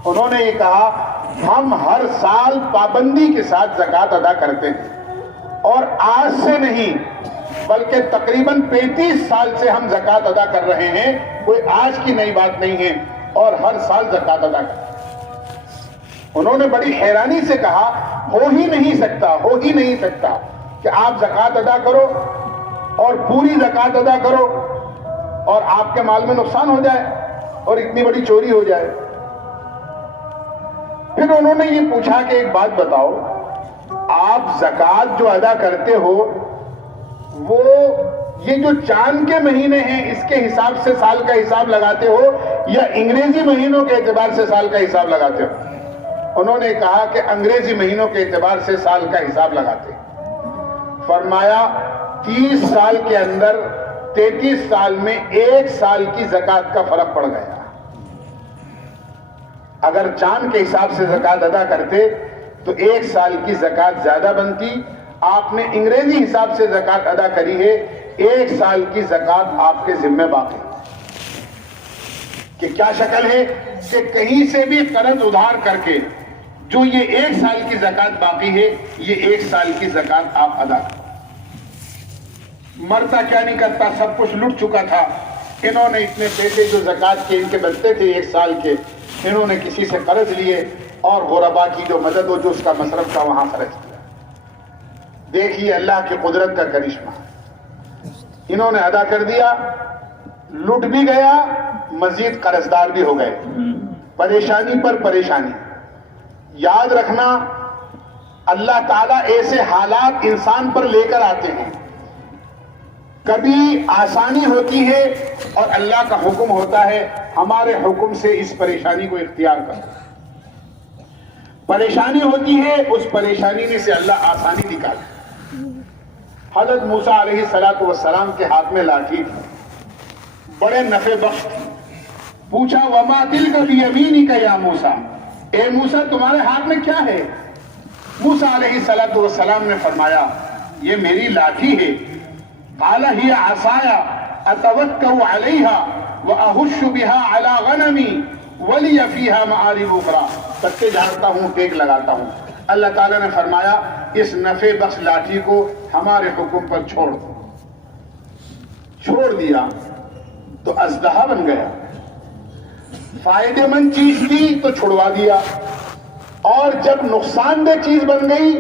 انہوں نے یہ کہا ہم ہر سال پابندی کے ساتھ زکوٰۃ ادا کرتے ہیں، اور آج سے نہیں بلکہ تقریباً 35 سال سے ہم زکوٰۃ ادا کر رہے ہیں، کوئی آج کی نئی بات نہیں ہے، اور ہر سال زکوٰۃ ادا کرتے ہیں۔ انہوں نے بڑی حیرانی سے کہا ہو ہی نہیں سکتا کہ آپ زکوٰۃ ادا کرو اور پوری زکوٰۃ ادا کرو اور آپ کے مال میں نقصان ہو جائے اور اتنی بڑی چوری ہو جائے۔ پھر انہوں نے یہ پوچھا کہ ایک بات بتاؤ، آپ زکوٰۃ جو ادا کرتے ہو وہ یہ جو چاند کے مہینے ہیں اس کے حساب سے سال کا حساب لگاتے ہو یا انگریزی مہینوں کے اعتبار سے سال کا حساب لگاتے ہو؟ انہوں نے کہا کہ انگریزی مہینوں کے اعتبار سے سال کا حساب لگاتے ہیں۔ فرمایا 30 سال کے اندر 33 سال میں 1 سال کی زکوٰۃ کا فرق پڑ گیا۔ اگر چاند کے حساب سے زکوٰۃ ادا کرتے تو 1 سال کی زکوٰۃ زیادہ بنتی، آپ نے انگریزی حساب سے زکوٰۃ ادا کری ہے، 1 سال کی زکوٰۃ آپ کے ذمہ باقی۔ کہ کیا شکل ہے کہ کہیں سے بھی قرض ادھار کر کے جو یہ 1 سال کی زکوٰۃ باقی ہے یہ 1 سال کی زکوٰۃ آپ ادا کریں۔ مرتا کیا نہیں کرتا، سب کچھ لٹ چکا تھا۔ انہوں نے اتنے پیسے جو زکوٰۃ کے ان کے بچتے تھے 1 سال کے، انہوں نے کسی سے قرض لیے اور غربا کی جو مدد ہو جو اس کا مصرف تھا وہاں خرچ کیا۔ دیکھیے اللہ کی قدرت کا کرشمہ، انہوں نے ادا کر دیا، لٹ بھی گیا، مزید قرضدار بھی ہو گئے، پریشانی پر پریشانی۔ یاد رکھنا اللہ تعالیٰ ایسے حالات انسان پر لے کر آتے ہیں، کبھی آسانی ہوتی ہے اور اللہ کا حکم ہوتا ہے ہمارے حکم سے اس پریشانی کو اختیار کرو۔ پریشانی ہوتی ہے، اس پریشانی میں سے اللہ آسانی نکالے۔ حضرت موسیٰ علیہ السلام کے ہاتھ میں لاٹھی تھی، بڑے نفع بخش تھی۔ پوچھا وما تلک بیمینک یا موسیٰ، اے موسیٰ تمہارے ہاتھ میں کیا ہے؟ موسیٰ علیہ السلام نے فرمایا یہ میری لاٹھی ہے۔ قال هي عصاي اتوكل عليها واهش بها على غنمي ولي فيها مآرب اخرى، پتے جھاڑتا ہوں، ٹیک لگاتا ہوں۔ اللہ تعالیٰ نے فرمایا اس نفع بخش لاٹھی کو ہمارے حکم پر چھوڑ دو۔ چھوڑ دیا تو اژدہا بن گیا۔ فائدہ مند چیز تھی تو چھڑوا دیا، اور جب نقصان دہ چیز بن گئی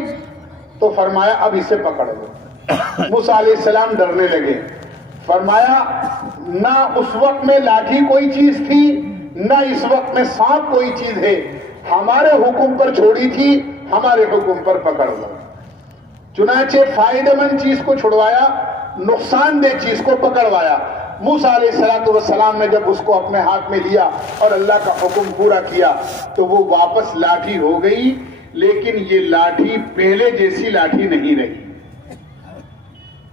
تو فرمایا اب اسے پکڑ لو۔ موسیٰ علیہ السلام ڈرنے لگے۔ فرمایا نہ اس وقت میں لاٹھی کوئی چیز تھی، نہ اس وقت میں سانپ کوئی چیز ہے، ہمارے حکم پر چھوڑی تھی، ہمارے حکم پر پکڑ لو۔ چنانچہ فائدہ مند چیز کو چھڑوایا، نقصان دہ چیز کو پکڑوایا۔ موسیٰ علیہ السلام نے جب اس کو اپنے ہاتھ میں لیا اور اللہ کا حکم پورا کیا تو وہ واپس لاٹھی ہو گئی، لیکن یہ لاٹھی پہلے جیسی لاٹھی نہیں رہی،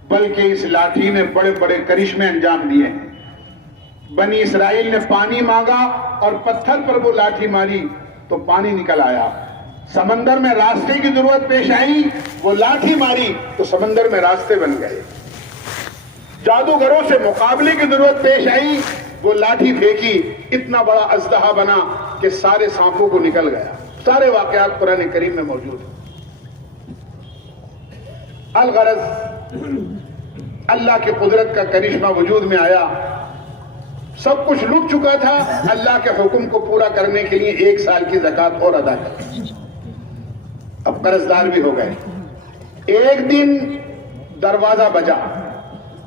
بلکہ اس لاٹھی نے بڑے بڑے کرشمے انجام دیے ہیں۔ بنی اسرائیل نے پانی مانگا اور پتھر پر وہ لاٹھی ماری تو پانی نکل آیا۔ سمندر میں راستے کی ضرورت پیش آئی وہ لاٹھی ماری تو سمندر میں راستے بن گئے. جادوگروں سے مقابلے کی ضرورت پیش آئی، وہ لاٹھی پھینکی، اتنا بڑا اژدہا بنا کہ سارے سانپوں کو نکل گیا. سارے واقعات قرآن کریم میں موجود ہیں. الغرض اللہ کی قدرت کا کرشمہ وجود میں آیا. سب کچھ لٹ چکا تھا، اللہ کے حکم کو پورا کرنے کے لیے 1 سال کی زکوٰۃ اور ادا کر. اب قرض دار بھی ہو گئے. ایک دن دروازہ بجا،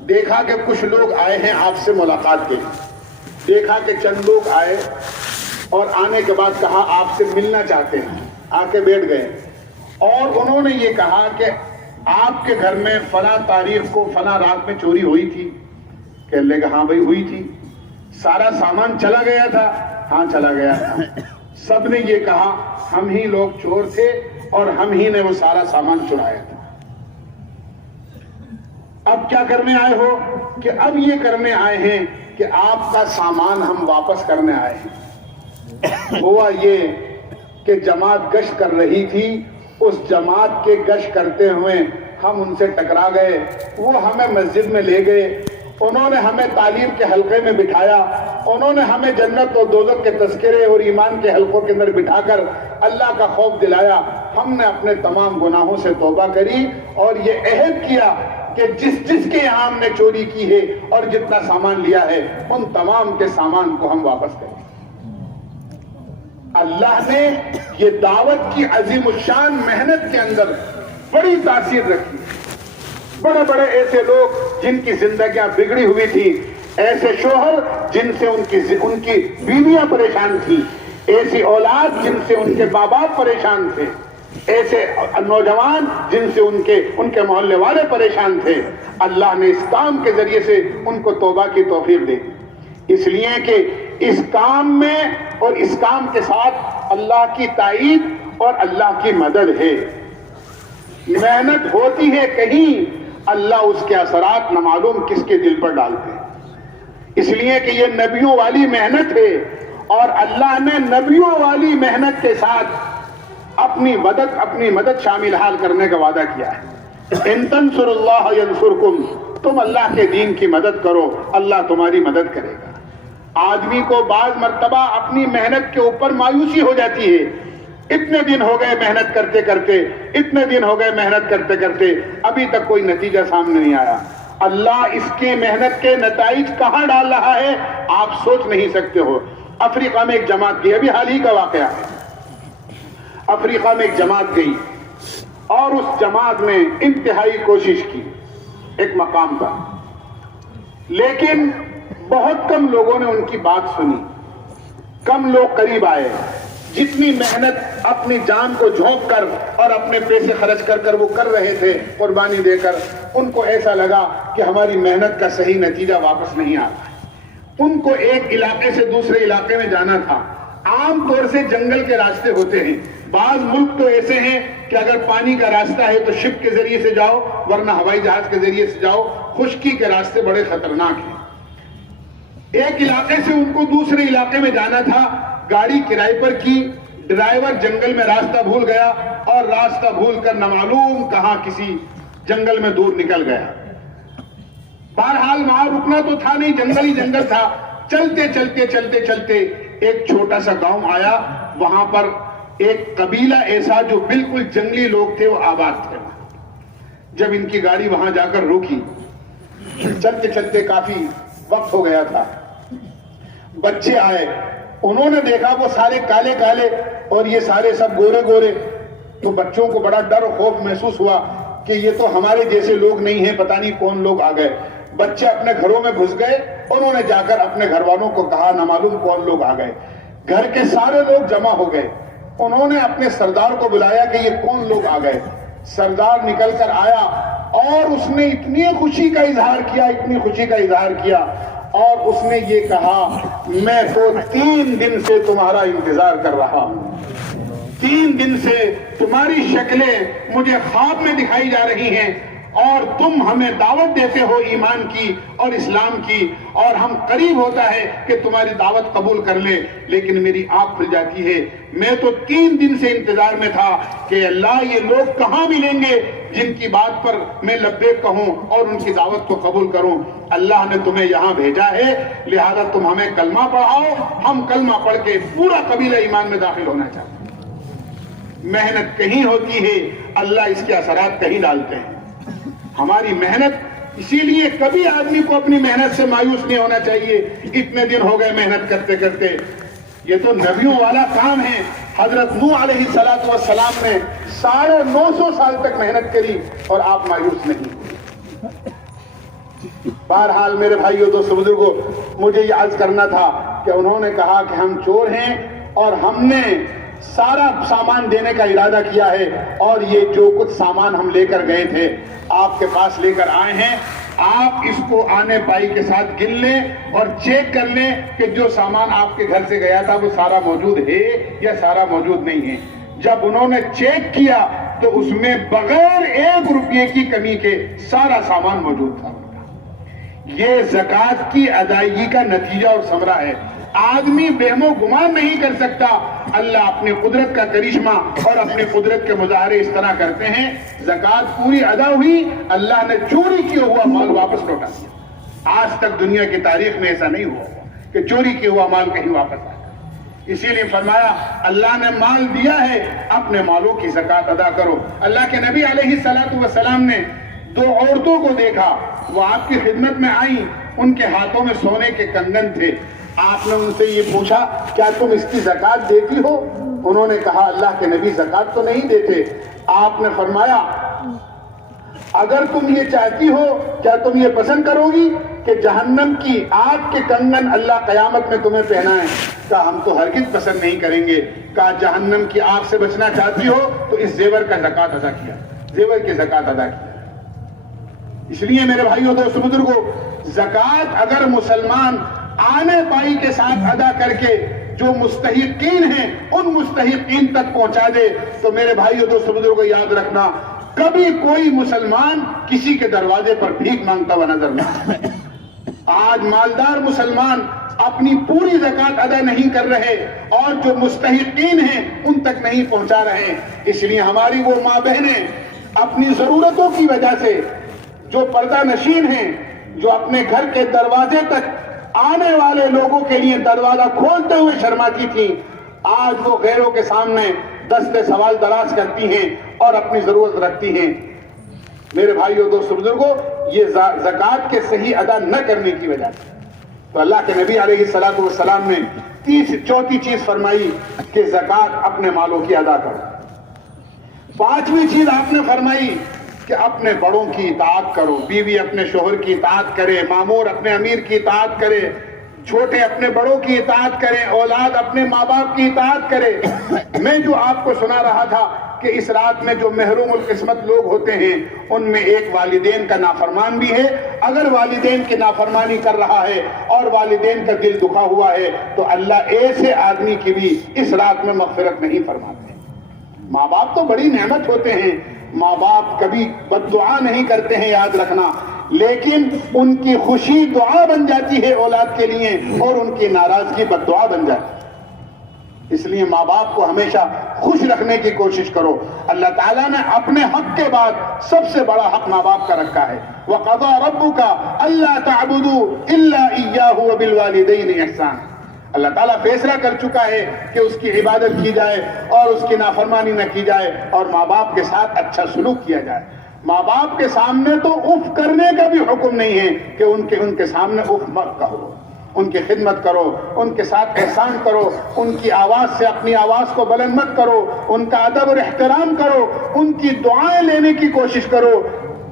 دیکھا کہ کچھ لوگ آئے ہیں آپ سے ملاقات کے لیے. دیکھا کہ چند لوگ آئے اور آنے کے بعد کہا آپ سے ملنا چاہتے ہیں. آ کے بیٹھ گئے اور انہوں نے یہ کہا کہ آپ کے گھر میں فلاں تاریخ کو فلاں رات میں چوری ہوئی تھی. کہنے لگے ہاں بھائی ہوئی تھی. سارا سامان چلا گیا تھا؟ ہاں چلا گیا تھا. سب نے یہ کہا ہم ہی لوگ چور تھے اور ہم ہی نے وہ سارا سامان چرایا تھا. اب کیا کرنے آئے ہو؟ کہ اب یہ کرنے آئے ہیں کہ آپ کا سامان ہم واپس کرنے آئے ہیں. ہوا یہ کہ جماعت گشت کر رہی تھی، اس جماعت کے گشت کرتے ہوئے ہم ان سے ٹکرا گئے. وہ ہمیں مسجد میں لے گئے، انہوں نے ہمیں تعلیم کے حلقے میں بٹھایا، انہوں نے ہمیں جنت اور دوزخ کے تذکرے اور ایمان کے حلقوں کے اندر بٹھا کر اللہ کا خوف دلایا. ہم نے اپنے تمام گناہوں سے توبہ کری اور یہ عہد کیا کہ جس کے یہاں ہم نے چوری کی ہے اور جتنا سامان لیا ہے ان تمام کے سامان کو ہم واپس کریں. اللہ نے یہ دعوت کی عظیم الشان محنت کے اندر بڑی تاثیر رکھی. بڑے بڑے ایسے لوگ جن کی زندگیاں بگڑی ہوئی تھی، ایسے شوہر جن سے ان کی بیویاں پریشان تھی، ایسی اولاد جن سے ان کے ماں باپ پریشان تھے، ایسے نوجوان جن سے ان کے محلے والے پریشان تھے. اللہ نے اس کام کے ذریعے سے ان کو توبہ کی توفیق دی. اس لیے کہ اس کام میں اور اس کام کے ساتھ اللہ کی تائید اور اللہ کی مدد ہے. محنت ہوتی ہے کہیں، اللہ اس کے اثرات نامعلوم کس کے دل پر ڈالتے ہیں. اس لیے کہ یہ نبیوں والی محنت ہے اور اللہ نے نبیوں والی محنت کے ساتھ اپنی مدد شامل حال کرنے کا وعدہ کیا ہے. ان تنصر اللہ ینصرکم، تم اللہ کے دین کی مدد کرو، اللہ تمہاری مدد کرے گا. آدمی کو بعض مرتبہ اپنی محنت کے اوپر مایوسی ہو جاتی ہے. اتنے دن ہو گئے محنت کرتے کرتے ابھی تک کوئی نتیجہ سامنے نہیں آیا. اللہ اس کی محنت کے نتائج کہاں ڈال رہا ہے آپ سوچ نہیں سکتے ہو. افریقہ میں ایک جماعت گئی، ابھی حال ہی کا واقعہ ہے. افریقہ میں ایک جماعت گئی اور اس جماعت نے انتہائی کوشش کی ایک مقام پر، لیکن بہت کم لوگوں نے ان کی بات سنی. کم لوگ قریب آئے. جتنی محنت اپنی جان کو جھونک کر اور اپنے پیسے خرچ کر وہ کر رہے تھے قربانی دے کر، ان کو ایسا لگا کہ ہماری محنت کا صحیح نتیجہ واپس نہیں آ رہا ہے. ان کو ایک علاقے سے دوسرے علاقے میں جانا تھا. عام طور سے جنگل کے راستے ہوتے ہیں. بعض ملک تو ایسے ہیں کہ اگر پانی کا راستہ ہے تو شپ کے ذریعے سے جاؤ، ورنہ ہوائی جہاز کے ذریعے سے جاؤ. خشکی کے راستے بڑے خطرناک ہیں. ایک علاقے سے ان کو دوسرے علاقے میں جانا تھا. گاڑی کرائے پر کی، ڈرائیور جنگل میں راستہ بھول گیا اور راستہ بھول کر نامعلوم کہاں کسی جنگل میں دور نکل گیا. بہرحال وہاں رکنا تو تھا نہیں، جنگل ہی جنگل تھا. چلتے ایک چھوٹا سا گاؤں آیا. وہاں پر ایک قبیلہ ایسا جو بالکل جنگلی لوگ تھے وہ آباد تھے. جب ان کی گاڑی وہاں جا کر روکی، چلتے کافی وقت ہو گیا تھا. بچے آئے، انہوں نے دیکھا وہ سارے کالے اور یہ سارے سب گورے. تو بچوں کو بڑا ڈر و خوف محسوس ہوا کہ یہ تو ہمارے جیسے لوگ نہیں ہیں، پتہ نہیں کون لوگ آ گئے. بچے اپنے گھروں میں گھس گئے. انہوں نے جا کر اپنے گھر والوں کو کہا نامعلوم کون لوگ آ گئے. گھر کے سارے لوگ جمع ہو گئے. انہوں نے اپنے سردار کو بلایا کہ یہ کون لوگ آ گئے. سردار نکل کر آیا اور اس نے اتنی خوشی کا اظہار کیا اور اس نے یہ کہا میں تو 3 دن سے تمہارا انتظار کر رہا ہوں. 3 دن سے تمہاری شکلیں مجھے خواب میں دکھائی جا رہی ہیں اور تم ہمیں دعوت دیتے ہو ایمان کی اور اسلام کی، اور ہم قریب ہوتا ہے کہ تمہاری دعوت قبول کر لیں، لیکن میری آنکھ کھل جاتی ہے. میں تو 3 دن سے انتظار میں تھا کہ اللہ یہ لوگ کہاں ملیں گے جن کی بات پر میں لبیک کہوں اور ان کی دعوت کو قبول کروں. اللہ نے تمہیں یہاں بھیجا ہے، لہذا تم ہمیں کلمہ پڑھاؤ. ہم کلمہ پڑھ کے پورا قبیلہ ایمان میں داخل ہونا چاہتے ہیں. محنت کہیں ہوتی ہے، اللہ اس کے اثرات کہیں ڈالتے ہیں. ہماری محنت، اسی لیے کبھی آدمی کو اپنی محنت سے مایوس نہیں ہونا چاہیے. اتنے دن ہو گئے محنت کرتے کرتے، یہ تو نبیوں والا کام ہے. حضرت نوح علیہ السلام نے 950 سال تک محنت کری اور آپ مایوس نہیں. بہرحال میرے بھائیوں دوستو بزرگوں، مجھے یہ عرض کرنا تھا کہ انہوں نے کہا کہ ہم چور ہیں اور ہم نے سارا سامان دینے کا ارادہ کیا ہے، اور یہ جو کچھ سامان ہم لے کر گئے تھے آپ کے پاس لے کر آئے ہیں. آپ اس کو آنے بائی کے ساتھ گن لیں اور چیک کر لیں کہ جو سامان آپ کے گھر سے گیا تھا وہ سارا موجود ہے یا سارا موجود نہیں ہے. جب انہوں نے چیک کیا تو اس میں بغیر 1 روپے کی کمی کے سارا سامان موجود تھا. یہ زکوٰۃ کی ادائیگی کا نتیجہ اور ثمرہ ہے. آدمی وہم و گمان نہیں کر سکتا. اللہ اپنی قدرت کا کرشمہ اور اپنی قدرت کے مظاہرے اس طرح کرتے ہیں. زکوٰۃ پوری ادا ہوئی، اللہ نے چوری کیا ہوا مال واپس لوٹا دیا. آج تک دنیا کی تاریخ میں ایسا نہیں ہوا کہ چوری کیا ہوا مال کہیں واپس آیا. اسی لیے فرمایا اللہ نے مال دیا ہے، اپنے مالوں کی زکوٰۃ ادا کرو. اللہ کے نبی علیہ السلام نے 2 عورتوں کو دیکھا، وہ آپ کی خدمت میں آئیں. ان کے ہاتھوں میں سونے کے کنگن تھے. آپ نے ان سے یہ پوچھا کیا تم اس کی زکوٰۃ دیتی ہو؟ انہوں نے کہا اللہ کے نبی زکوٰۃ تو نہیں دیتے. آپ نے فرمایا اگر تم یہ چاہتی ہو، کیا تم یہ پسند کرو گی کہ جہنم کی آگ کے کنگن اللہ قیامت میں تمہیں پہنائیں؟ کہا ہم تو ہرگز پسند نہیں کریں گے. کہا جہنم کی آگ سے بچنا چاہتی ہو تو اس زیور کا زکوٰۃ ادا کیا، زیور کی زکوٰۃ ادا کیا. اس لیے میرے بھائیوں دوستو بزرگوں، زکوٰۃ اگر مسلمان آنے بائی کے ساتھ ادا کر کے جو مستحقین ہیں ان مستحقین تک پہنچا دے تو میرے بھائیوں دوستو بزرگوں یاد رکھنا، کبھی کوئی مسلمان کسی کے دروازے پر بھیک مانگتا ہوا نظر نہیں آئے. آج مالدار مسلمان اپنی پوری زکوٰۃ ادا نہیں کر رہے اور جو مستحقین ہیں ان تک نہیں پہنچا رہے. اس لیے ہماری وہ ماں بہنیں اپنی ضرورتوں کی وجہ سے، جو پردہ نشین ہیں، جو اپنے گھر کے دروازے تک آنے والے لوگوں کے لیے دروازہ کھولتے ہوئے شرماتی تھیں، آج وہ غیروں کے سامنے دستے سوال دراز کرتی ہیں اور اپنی ضرورت رکھتی ہیں. میرے بھائیوں دوستو بزرگوں، یہ زکوٰۃ کے صحیح ادا نہ کرنے کی وجہ سے تو اللہ کے نبی علیہ السلام نے چوتھی چیز فرمائی کہ زکوٰۃ اپنے مالوں کی ادا کرو. 5ویں چیز آپ نے فرمائی کہ اپنے بڑوں کی اطاعت کرو. بیوی اپنے شوہر کی اطاعت کرے، مامور اپنے امیر کی اطاعت کرے، چھوٹے اپنے بڑوں کی اطاعت کریں، اولاد اپنے ماں باپ کی اطاعت کرے. میں جو آپ کو سنا رہا تھا کہ اس رات میں جو محروم القسمت لوگ ہوتے ہیں ان میں ایک والدین کا نافرمان بھی ہے. اگر والدین کی نافرمانی کر رہا ہے اور والدین کا دل دکھا ہوا ہے تو اللہ ایسے آدمی کی بھی اس رات میں مغفرت نہیں فرماتے. ماں باپ تو بڑی نعمت ہوتے ہیں، ماں باپ کبھی بد دعا نہیں کرتے ہیں، یاد رکھنا، لیکن ان کی خوشی دعا بن جاتی ہے اولاد کے لیے اور ان کی ناراضگی بد دعا بن جاتی ہے. اس لیے ماں باپ کو ہمیشہ خوش رکھنے کی کوشش کرو. اللہ تعالیٰ نے اپنے حق کے بعد سب سے بڑا حق ماں باپ کا رکھا ہے. وَقَضَىٰ رَبُّكَ أَلَّا تَعْبُدُوا إِلَّا إِيَّاهُ وَبِالْوَالِدَيْنِ إِحْسَانًا. اللہ تعالیٰ فیصلہ کر چکا ہے کہ اس کی عبادت کی جائے اور اس کی نافرمانی نہ کی جائے اور ماں باپ کے ساتھ اچھا سلوک کیا جائے. ماں باپ کے سامنے تو اف کرنے کا بھی حکم نہیں ہے کہ ان کے سامنے اف مت کہو. ان کی خدمت کرو، ان کے ساتھ احسان کرو، ان کی آواز سے اپنی آواز کو بلند مت کرو، ان کا ادب اور احترام کرو، ان کی دعائیں لینے کی کوشش کرو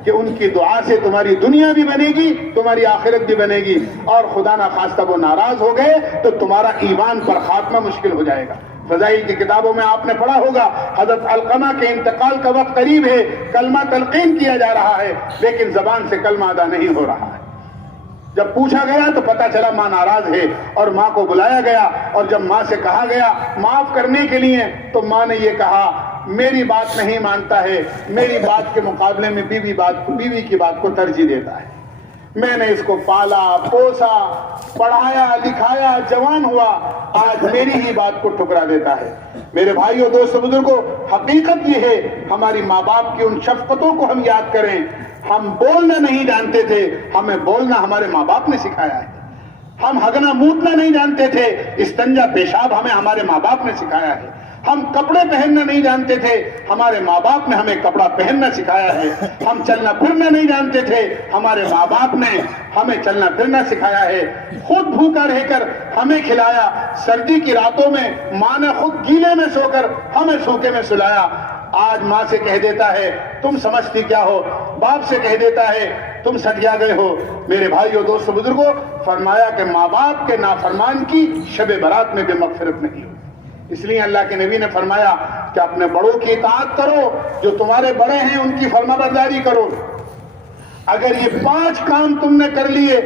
کہ ان کی دعا سے تمہاری دنیا بھی بنے گی، تمہاری آخرت بھی بنے گی، اور خدا نخواستہ وہ ناراض ہو گئے تو تمہارا ایمان پر خاتمہ مشکل ہو جائے گا. فضائل کی کتابوں میں آپ نے پڑھا ہوگا حضرت علقمہ کے انتقال کا وقت قریب ہے، کلمہ تلقین کیا جا رہا ہے لیکن زبان سے کلمہ ادا نہیں ہو رہا ہے. جب پوچھا گیا تو پتا چلا ماں ناراض ہے اور ماں کو بلایا گیا، اور جب ماں سے کہا گیا معاف کرنے کے لیے تو ماں نے یہ کہا میری بات نہیں مانتا ہے، میری بات کے مقابلے میں بیوی کی بات کو ترجیح دیتا ہے. میں نے اس کو پالا پوسا پڑھایا لکھایا جوان ہوا، آج میری ہی بات کو ٹھکرا دیتا ہے۔ میرے بھائیوں دوستو بزرگوں، حقیقت یہ ہے ہماری ماں باپ کی ان شفقتوں کو ہم یاد کریں۔ ہم بولنا نہیں جانتے تھے، ہمیں بولنا ہمارے ماں باپ نے سکھایا ہے۔ ہم ہگنا موتنا نہیں جانتے تھے، استنجا پیشاب ہمیں ہمارے ماں باپ نے سکھایا ہے۔ ہم کپڑے پہننا نہیں جانتے تھے، ہمارے ماں باپ نے ہمیں کپڑا پہننا سکھایا ہے۔ ہم چلنا پھرنا نہیں جانتے تھے، ہمارے ماں باپ نے ہمیں چلنا پھرنا سکھایا ہے۔ خود بھوکا رہ کر ہمیں کھلایا، سردی کی راتوں میں ماں نے خود گیلے میں سو کر ہمیں سوکھے میں سلایا۔ آج ماں سے کہہ دیتا ہے تم سمجھتی کیا ہو، باپ سے کہہ دیتا ہے تم سٹیا گئے ہو۔ میرے بھائیوں دوستو بزرگوں، فرمایا کہ ماں باپ کے نافرمان کی شب برات میں بھی مغفرت نہیں ہوتی۔ اس لیے اللہ کے نبی نے فرمایا کہ اپنے بڑوں کی اطاعت کرو، جو تمہارے بڑے ہیں ان کی فرما برداری کرو۔ اگر یہ 5 کام تم نے کر لیے،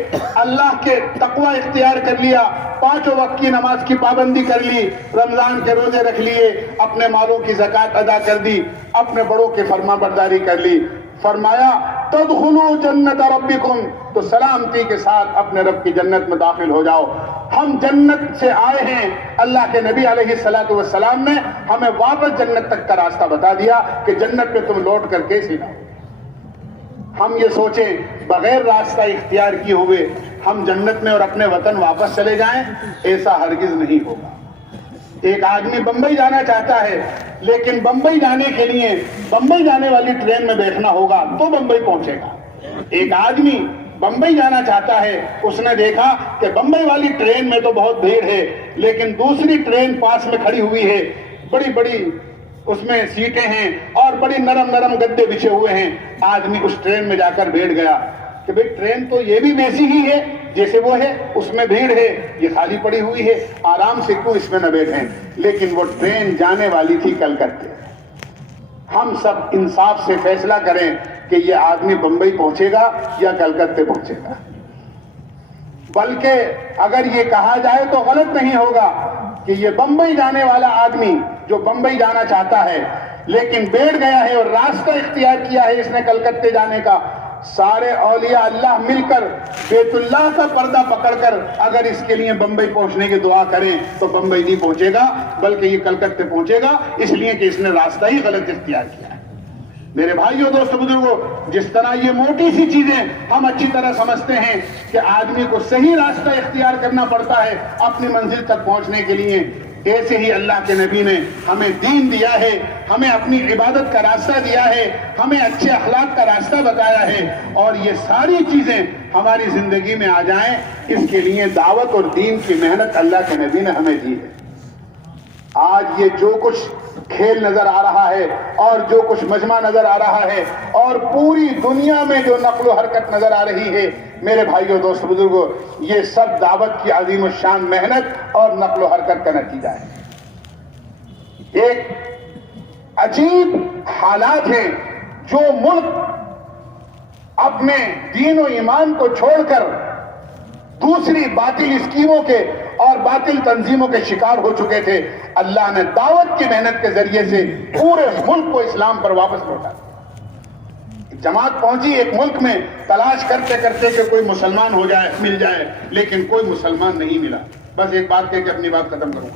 اللہ کے تقوی اختیار کر لیا، 5 وقت کی نماز کی پابندی کر لی، رمضان کے روزے رکھ لیے، اپنے مالوں کی زکوٰۃ ادا کر دی، اپنے بڑوں کی فرما برداری کر لی، فرمایا تدخلوا جنت ربکم، تو سلامتی کے ساتھ اپنے رب کی جنت میں داخل ہو جاؤ۔ ہم جنت سے آئے ہیں، اللہ کے نبی علیہ الصلوۃ والسلام نے ہمیں واپس جنت تک کا راستہ بتا دیا کہ جنت میں تم لوٹ کر کیسے جاؤ۔ ہم یہ سوچیں بغیر راستہ اختیار کیے ہوئے ہم جنت میں اور اپنے وطن واپس چلے جائیں، ایسا ہرگز نہیں ہوگا۔ ایک آدمی بمبئی جانا چاہتا ہے، لیکن بمبئی جانے کے لیے بمبئی جانے والی ٹرین میں بیٹھنا ہوگا تو بمبئی پہنچے گا۔ ایک آدمی بمبئی جانا چاہتا ہے، اس نے دیکھا کہ بمبئی والی ٹرین میں تو بہت بھیڑ ہے، لیکن دوسری ٹرین پاس میں کھڑی ہوئی ہے، بڑی بڑی اس میں سیٹیں ہیں اور بڑی نرم نرم گدے بچھے ہوئے ہیں۔ آدمی اس ٹرین میں جا کر بیٹھ گیا کہ بھئی ٹرین تو یہ بھی ویسی ہی ہے جیسے وہ ہے، اس میں بھیڑ ہے، یہ خالی پڑی ہوئی ہے، آرام سے کیوں اس میں نہ بیٹھیں۔ لیکن وہ ٹرین جانے والی تھی کلکتے۔ ہم سب انصاف سے فیصلہ کریں کہ یہ آدمی بمبئی پہنچے گا یا کلکتے پہنچے گا۔ بلکہ اگر یہ کہا جائے تو غلط نہیں ہوگا کہ یہ بمبئی جانے والا آدمی جو بمبئی جانا چاہتا ہے لیکن بیٹھ گیا ہے اور راستہ اختیار کیا ہے اس نے کلکتے جانے کا، سارے اولیاء اللہ مل کر بیت اللہ کا پردہ پکڑ کر اگر اس کے لیے بمبئی پہنچنے کی دعا کریں تو بمبئی نہیں پہنچے گا، بلکہ یہ کلکتے پہنچے گا، اس لیے کہ اس نے راستہ ہی غلط اختیار کیا ہے۔ میرے بھائیوں دوستو بزرگوں، جس طرح یہ موٹی سی چیزیں ہم اچھی طرح سمجھتے ہیں کہ آدمی کو صحیح راستہ اختیار کرنا پڑتا ہے اپنی منزل تک پہنچنے کے لیے، ایسے ہی اللہ کے نبی نے ہمیں دین دیا ہے، ہمیں اپنی عبادت کا راستہ دیا ہے، ہمیں اچھے اخلاق کا راستہ بتایا ہے، اور یہ ساری چیزیں ہماری زندگی میں آ جائیں، اس کے لیے دعوت اور دین کی محنت اللہ کے نبی نے ہمیں دی ہے۔ آج یہ جو کچھ کھیل نظر آ رہا ہے اور جو کچھ مجمع نظر آ رہا ہے اور پوری دنیا میں جو نقل و حرکت نظر آ رہی ہے، میرے بھائیوں دوست بزرگوں، یہ سب دعوت کی عظیم الشان محنت اور نقل و حرکت کا نتیجہ ہے۔ ایک عجیب حالات ہیں جو ملک اپنے دین و ایمان کو چھوڑ کر دوسری باطل اسکیموں کے اور باطل تنظیموں کے شکار ہو چکے تھے، اللہ نے دعوت کی محنت کے ذریعے سے پورے ملک کو اسلام پر واپس لوٹا۔ جماعت پہنچی ایک ملک میں تلاش کرتے کرتے کہ کوئی مسلمان ہو جائے، مل جائے، لیکن کوئی مسلمان نہیں ملا۔ بس ایک بات کہہ کے اپنی بات ختم کروں،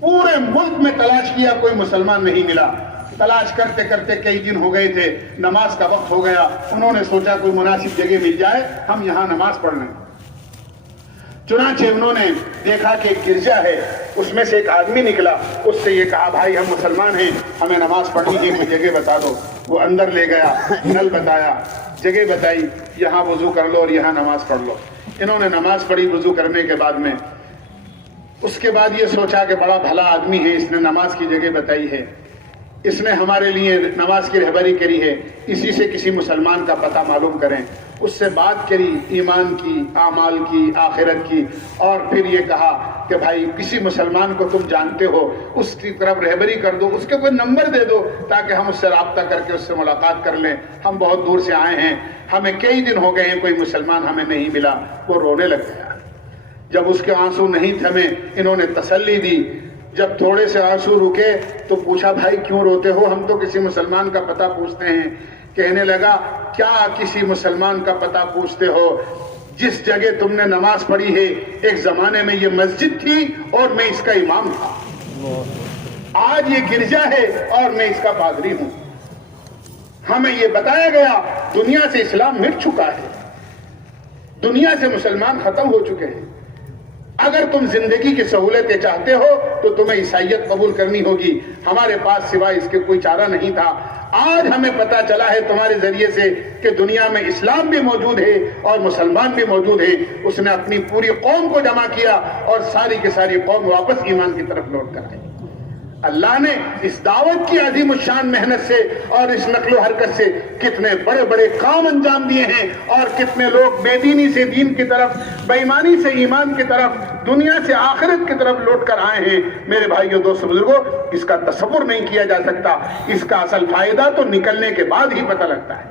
پورے ملک میں تلاش کیا، کوئی مسلمان نہیں ملا۔ تلاش کرتے کرتے کئی دن ہو گئے تھے، نماز کا وقت ہو گیا، انہوں نے سوچا کوئی مناسب جگہ مل جائے ہم یہاں نماز پڑھ لیں۔ چنانچہ انہوں نے دیکھا کہ ایک گرجا ہے، اس میں سے ایک آدمی نکلا، اس سے یہ کہا بھائی ہم مسلمان ہیں، ہمیں نماز پڑھنی ہے، کوئی جگہ بتا دو۔ وہ اندر لے گیا، نل بتایا، جگہ بتائی، یہاں وضو کر لو اور یہاں نماز پڑھ لو۔ انہوں نے نماز پڑھی وضو کرنے کے بعد میں، اس کے بعد یہ سوچا کہ بڑا بھلا آدمی ہے، اس نے نماز کی جگہ بتائی ہے، اس نے ہمارے لیے نماز کی رہبری کری ہے، اسی سے کسی مسلمان کا پتہ معلوم کریں۔ اس سے بات کری ایمان کی، اعمال کی، آخرت کی، اور پھر یہ کہا کہ بھائی کسی مسلمان کو تم جانتے ہو اس کی طرف رہبری کر دو، اس کے کوئی نمبر دے دو تاکہ ہم اس سے رابطہ کر کے اس سے ملاقات کر لیں، ہم بہت دور سے آئے ہیں، ہمیں کئی دن ہو گئے ہیں کوئی مسلمان ہمیں نہیں ملا۔ وہ رونے لگ گیا۔ جب اس کے آنسو نہیں تھمے، انہوں نے تسلی دی۔ جب تھوڑے سے آنسو رکے تو پوچھا بھائی کیوں روتے ہو؟ ہم تو کسی مسلمان کا پتہ پوچھتے ہیں، کہنے لگا کیا کسی مسلمان کا پتہ پوچھتے ہو جس جگہ تم نے نماز پڑھی ہے ایک زمانے میں یہ مسجد تھی اور میں اس کا امام تھا، آج یہ گرجا ہے اور میں اس کا پادری ہوں۔ ہمیں یہ بتایا گیا دنیا سے اسلام مٹ چکا ہے، دنیا سے مسلمان ختم ہو چکے ہیں۔ اگر تم زندگی کی سہولتیں چاہتے ہو تو تمہیں عیسائیت قبول کرنی ہوگی، ہمارے پاس سوائے اس کے کوئی چارہ نہیں تھا۔ آج ہمیں پتا چلا ہے تمہارے ذریعے سے کہ دنیا میں اسلام بھی موجود ہے اور مسلمان بھی موجود ہے۔ اس نے اپنی پوری قوم کو جمع کیا اور ساری کی ساری قوم واپس ایمان کی طرف لوٹ کر آئی۔ اللہ نے اس دعوت کی عظیم الشان محنت سے اور اس نقل و حرکت سے کتنے بڑے بڑے کام انجام دیے ہیں، اور کتنے لوگ بے دینی سے دین کی طرف، بے ایمانی سے ایمان کی طرف، دنیا سے آخرت کی طرف لوٹ کر آئے ہیں۔ میرے بھائیوں دوستو بزرگوں، اس کا تصور نہیں کیا جا سکتا، اس کا اصل فائدہ تو نکلنے کے بعد ہی پتہ لگتا ہے۔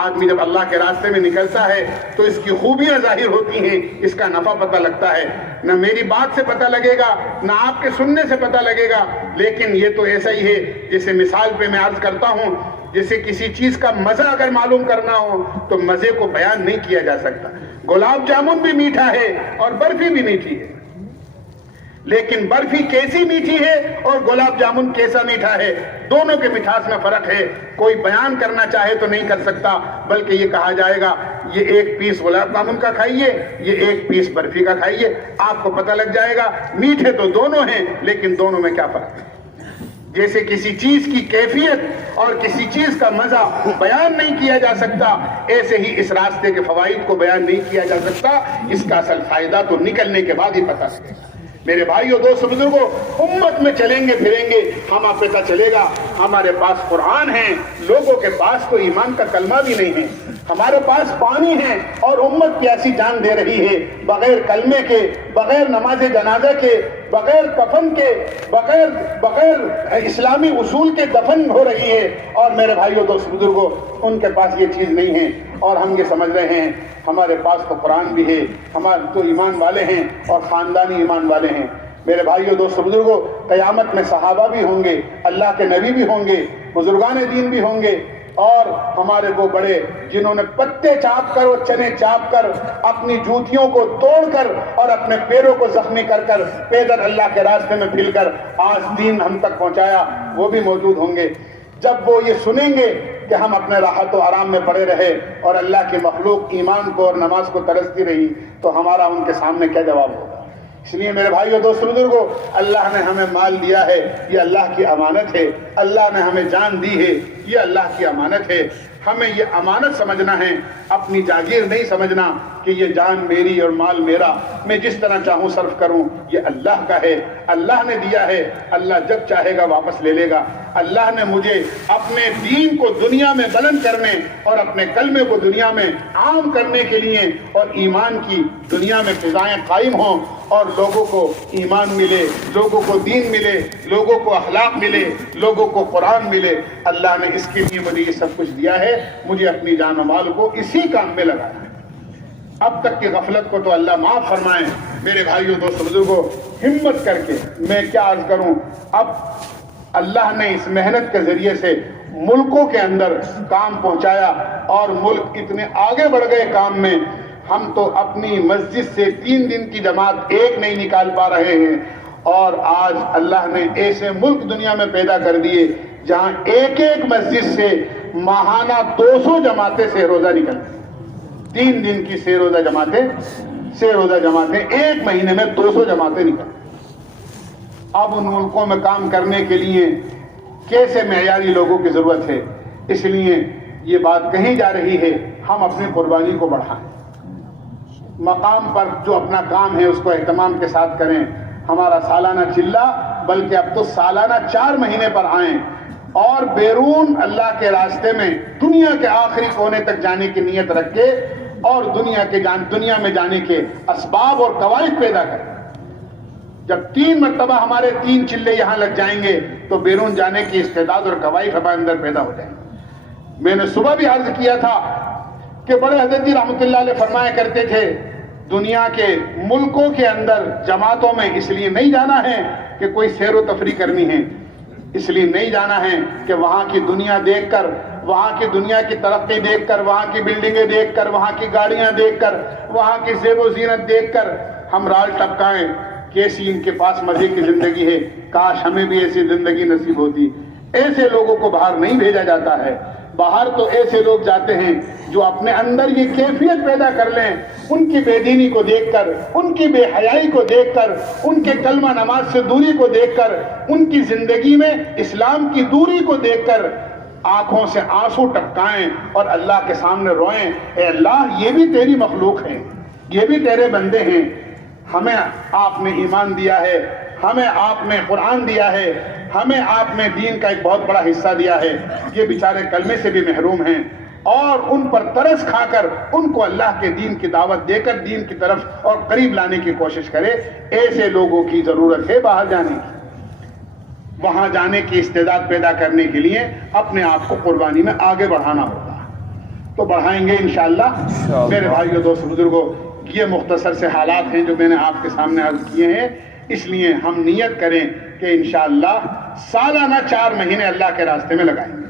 آدمی جب اللہ کے راستے میں نکلتا ہے تو اس کی خوبیاں ظاہر ہوتی ہیں، اس کا نفع پتہ لگتا ہے۔ نہ میری بات سے پتہ لگے گا، نہ آپ کے سننے سے پتہ لگے گا، لیکن یہ تو ایسا ہی ہے جیسے مثال پہ میں عرض کرتا ہوں، جیسے کسی چیز کا مزہ اگر معلوم کرنا ہو تو مزے کو بیان نہیں کیا جا سکتا۔ گلاب جامن بھی میٹھا ہے اور برفی بھی میٹھی ہے، لیکن برفی کیسی میٹھی ہے اور گلاب جامن کیسا میٹھا ہے، دونوں کے مٹھاس میں فرق ہے۔ کوئی بیان کرنا چاہے تو نہیں کر سکتا، بلکہ یہ کہا جائے گا یہ ایک پیس گلاب جامن کا کھائیے، یہ ایک پیس برفی کا کھائیے، آپ کو پتہ لگ جائے گا میٹھے تو دونوں ہیں لیکن دونوں میں کیا فرق ہے۔ جیسے کسی چیز کی کیفیت اور کسی چیز کا مزہ بیان نہیں کیا جا سکتا، ایسے ہی اس راستے کے فوائد کو بیان نہیں کیا جا سکتا، اس کا اصل فائدہ تو نکلنے کے بعد ہی پتہ لگے گا۔ میرے بھائیوں دوستو بزرگوں، امت میں چلیں گے پھریں گے ہمیں پتہ چلے گا ہمارے پاس قرآن ہے، لوگوں کے پاس تو ایمان کا کلمہ بھی نہیں ہے۔ ہمارے پاس پانی ہے اور امت پیاسی جان دے رہی ہے، بغیر کلمے کے، بغیر نماز جنازہ کے، بغیر کفن کے، بغیر اسلامی اصول کے دفن ہو رہی ہے۔ اور میرے بھائیوں دوست بزرگوں، ان کے پاس یہ چیز نہیں ہے اور ہم یہ سمجھ رہے ہیں ہمارے پاس تو قرآن بھی ہے، ہمارے تو ایمان والے ہیں اور خاندانی ایمان والے ہیں۔ میرے بھائیوں دوست بزرگوں، قیامت میں صحابہ بھی ہوں گے، اللہ کے نبی بھی ہوں گے، بزرگان دین بھی ہوں گے، اور ہمارے وہ بڑے جنہوں نے پتے چاپ کر اور چنے چاپ کر اپنی جوتیوں کو توڑ کر اور اپنے پیروں کو زخمی کر کر پیدل اللہ کے راستے میں پھر کر آج دین ہم تک پہنچایا، وہ بھی موجود ہوں گے۔ جب وہ یہ سنیں گے کہ ہم اپنے راحت و آرام میں پڑے رہے اور اللہ کی مخلوق ایمان کو اور نماز کو ترستی رہی، تو ہمارا ان کے سامنے کیا جواب ہوگا؟ اس لیے میرے بھائیو دوست بزرگوں، اللہ نے ہمیں مال دیا ہے، یہ اللہ کی امانت ہے۔ اللہ نے ہمیں جان دی ہے، یہ اللہ کی امانت ہے۔ ہمیں یہ امانت سمجھنا ہے، اپنی جاگیر نہیں سمجھنا کہ یہ جان میری اور مال میرا، میں جس طرح چاہوں صرف کروں۔ یہ اللہ کا ہے، اللہ نے دیا ہے، اللہ جب چاہے گا واپس لے لے گا۔ اللہ نے مجھے اپنے دین کو دنیا میں بلند کرنے اور اپنے کلمے کو دنیا میں عام کرنے کے لیے اور ایمان کی دنیا میں فضائیں قائم ہوں اور لوگوں کو ایمان ملے، لوگوں کو دین ملے، لوگوں کو اخلاق ملے، لوگوں کو قرآن ملے، اللہ نے اس کے لیے مجھے یہ سب کچھ دیا ہے۔ مجھے اپنی جان و مال کو اسی کام میں لگانا ہے۔ اب تک کی غفلت کو تو اللہ معاف فرمائے۔ میرے بھائیوں دوستو بزرگوں، ہمت کر کے میں کیا عرض کروں، اب اللہ نے اس محنت کے ذریعے سے ملکوں کے اندر کام پہنچایا اور ملک اتنے آگے بڑھ گئے کام میں، ہم تو اپنی مسجد سے 3 دن کی جماعت ایک نہیں نکال پا رہے ہیں، اور آج اللہ نے ایسے ملک دنیا میں پیدا کر دیے جہاں ایک ایک مسجد سے ماہانہ 200 جماعتیں سہ روزہ نکلتی، 3 دن کی سہ روزہ جماعتیں ایک مہینے میں 200 جماعتیں نکلتی۔ اب ان ملکوں میں کام کرنے کے لیے کیسے معیاری لوگوں کی ضرورت ہے، اس لیے یہ بات کہی جا رہی ہے ہم اپنی قربانی کو بڑھائیں، مقام پر جو اپنا کام ہے اس کو اہتمام کے ساتھ کریں۔ ہمارا سالانہ چلہ بلکہ اب تو سالانہ 4 مہینے پر آئیں اور بیرون اللہ کے راستے میں دنیا کے آخری کونے تک جانے کی نیت رکھ کے اور دنیا میں جانے کے اسباب اور قواعد پیدا کریں۔ جب 3 مرتبہ ہمارے 3 چلے یہاں لگ جائیں گے تو بیرون جانے کی استعداد اور قواعد ہمارے اندر پیدا ہو جائیں گے۔ میں نے صبح بھی عرض کیا تھا کہ بڑے حضرت جی رحمۃ اللہ علیہ فرمایا کرتے تھے، دنیا کے ملکوں کے اندر جماعتوں میں اس لیے نہیں جانا ہے کہ کوئی سیر و تفریح کرنی ہے، اس لیے نہیں جانا ہے کہ وہاں کی دنیا دیکھ کر وہاں کی دنیا کی ترقی دیکھ کر، وہاں کی بلڈنگیں دیکھ کر، وہاں کی گاڑیاں دیکھ کر، وہاں کی زیب و زینت دیکھ کر ہم رال ٹپکائیں، کیسی ان کے پاس مزے کی زندگی ہے، کاش ہمیں بھی ایسی زندگی نصیب ہوتی۔ ایسے لوگوں کو باہر نہیں بھیجا جاتا ہے، باہر تو ایسے لوگ جاتے ہیں جو اپنے اندر یہ کیفیت پیدا کر لیں، ان کی بے دینی کو دیکھ کر، ان کی بے حیائی کو دیکھ کر، ان کے کلمہ نماز سے دوری کو دیکھ کر، ان کی زندگی میں اسلام کی دوری کو دیکھ کر آنکھوں سے آنسو ٹپکائیں اور اللہ کے سامنے روئیں، اے اللہ یہ بھی تیری مخلوق ہیں، یہ بھی تیرے بندے ہیں، ہمیں آپ نے ایمان دیا ہے، ہمیں آپ نے قرآن دیا ہے، ہمیں آپ نے دین کا ایک بہت بڑا حصہ دیا ہے، یہ بیچارے کلمے سے بھی محروم ہیں، اور ان پر ترس کھا کر ان کو اللہ کے دین کی دعوت دے کر دین کی طرف اور قریب لانے کی کوشش کرے۔ ایسے لوگوں کی ضرورت ہے باہر جانے کی، وہاں جانے کی استعداد پیدا کرنے کے لیے اپنے آپ کو قربانی میں آگے بڑھانا ہوگا، تو بڑھائیں گے انشاءاللہ۔ میرے بھائیو، دوست، بزرگوں، یہ مختصر سے حالات ہیں جو میں نے آپ کے سامنے عرض کیے ہیں، اس لیے ہم نیت کریں کہ انشاءاللہ سالانہ 4 مہینے اللہ کے راستے میں لگائیں گے۔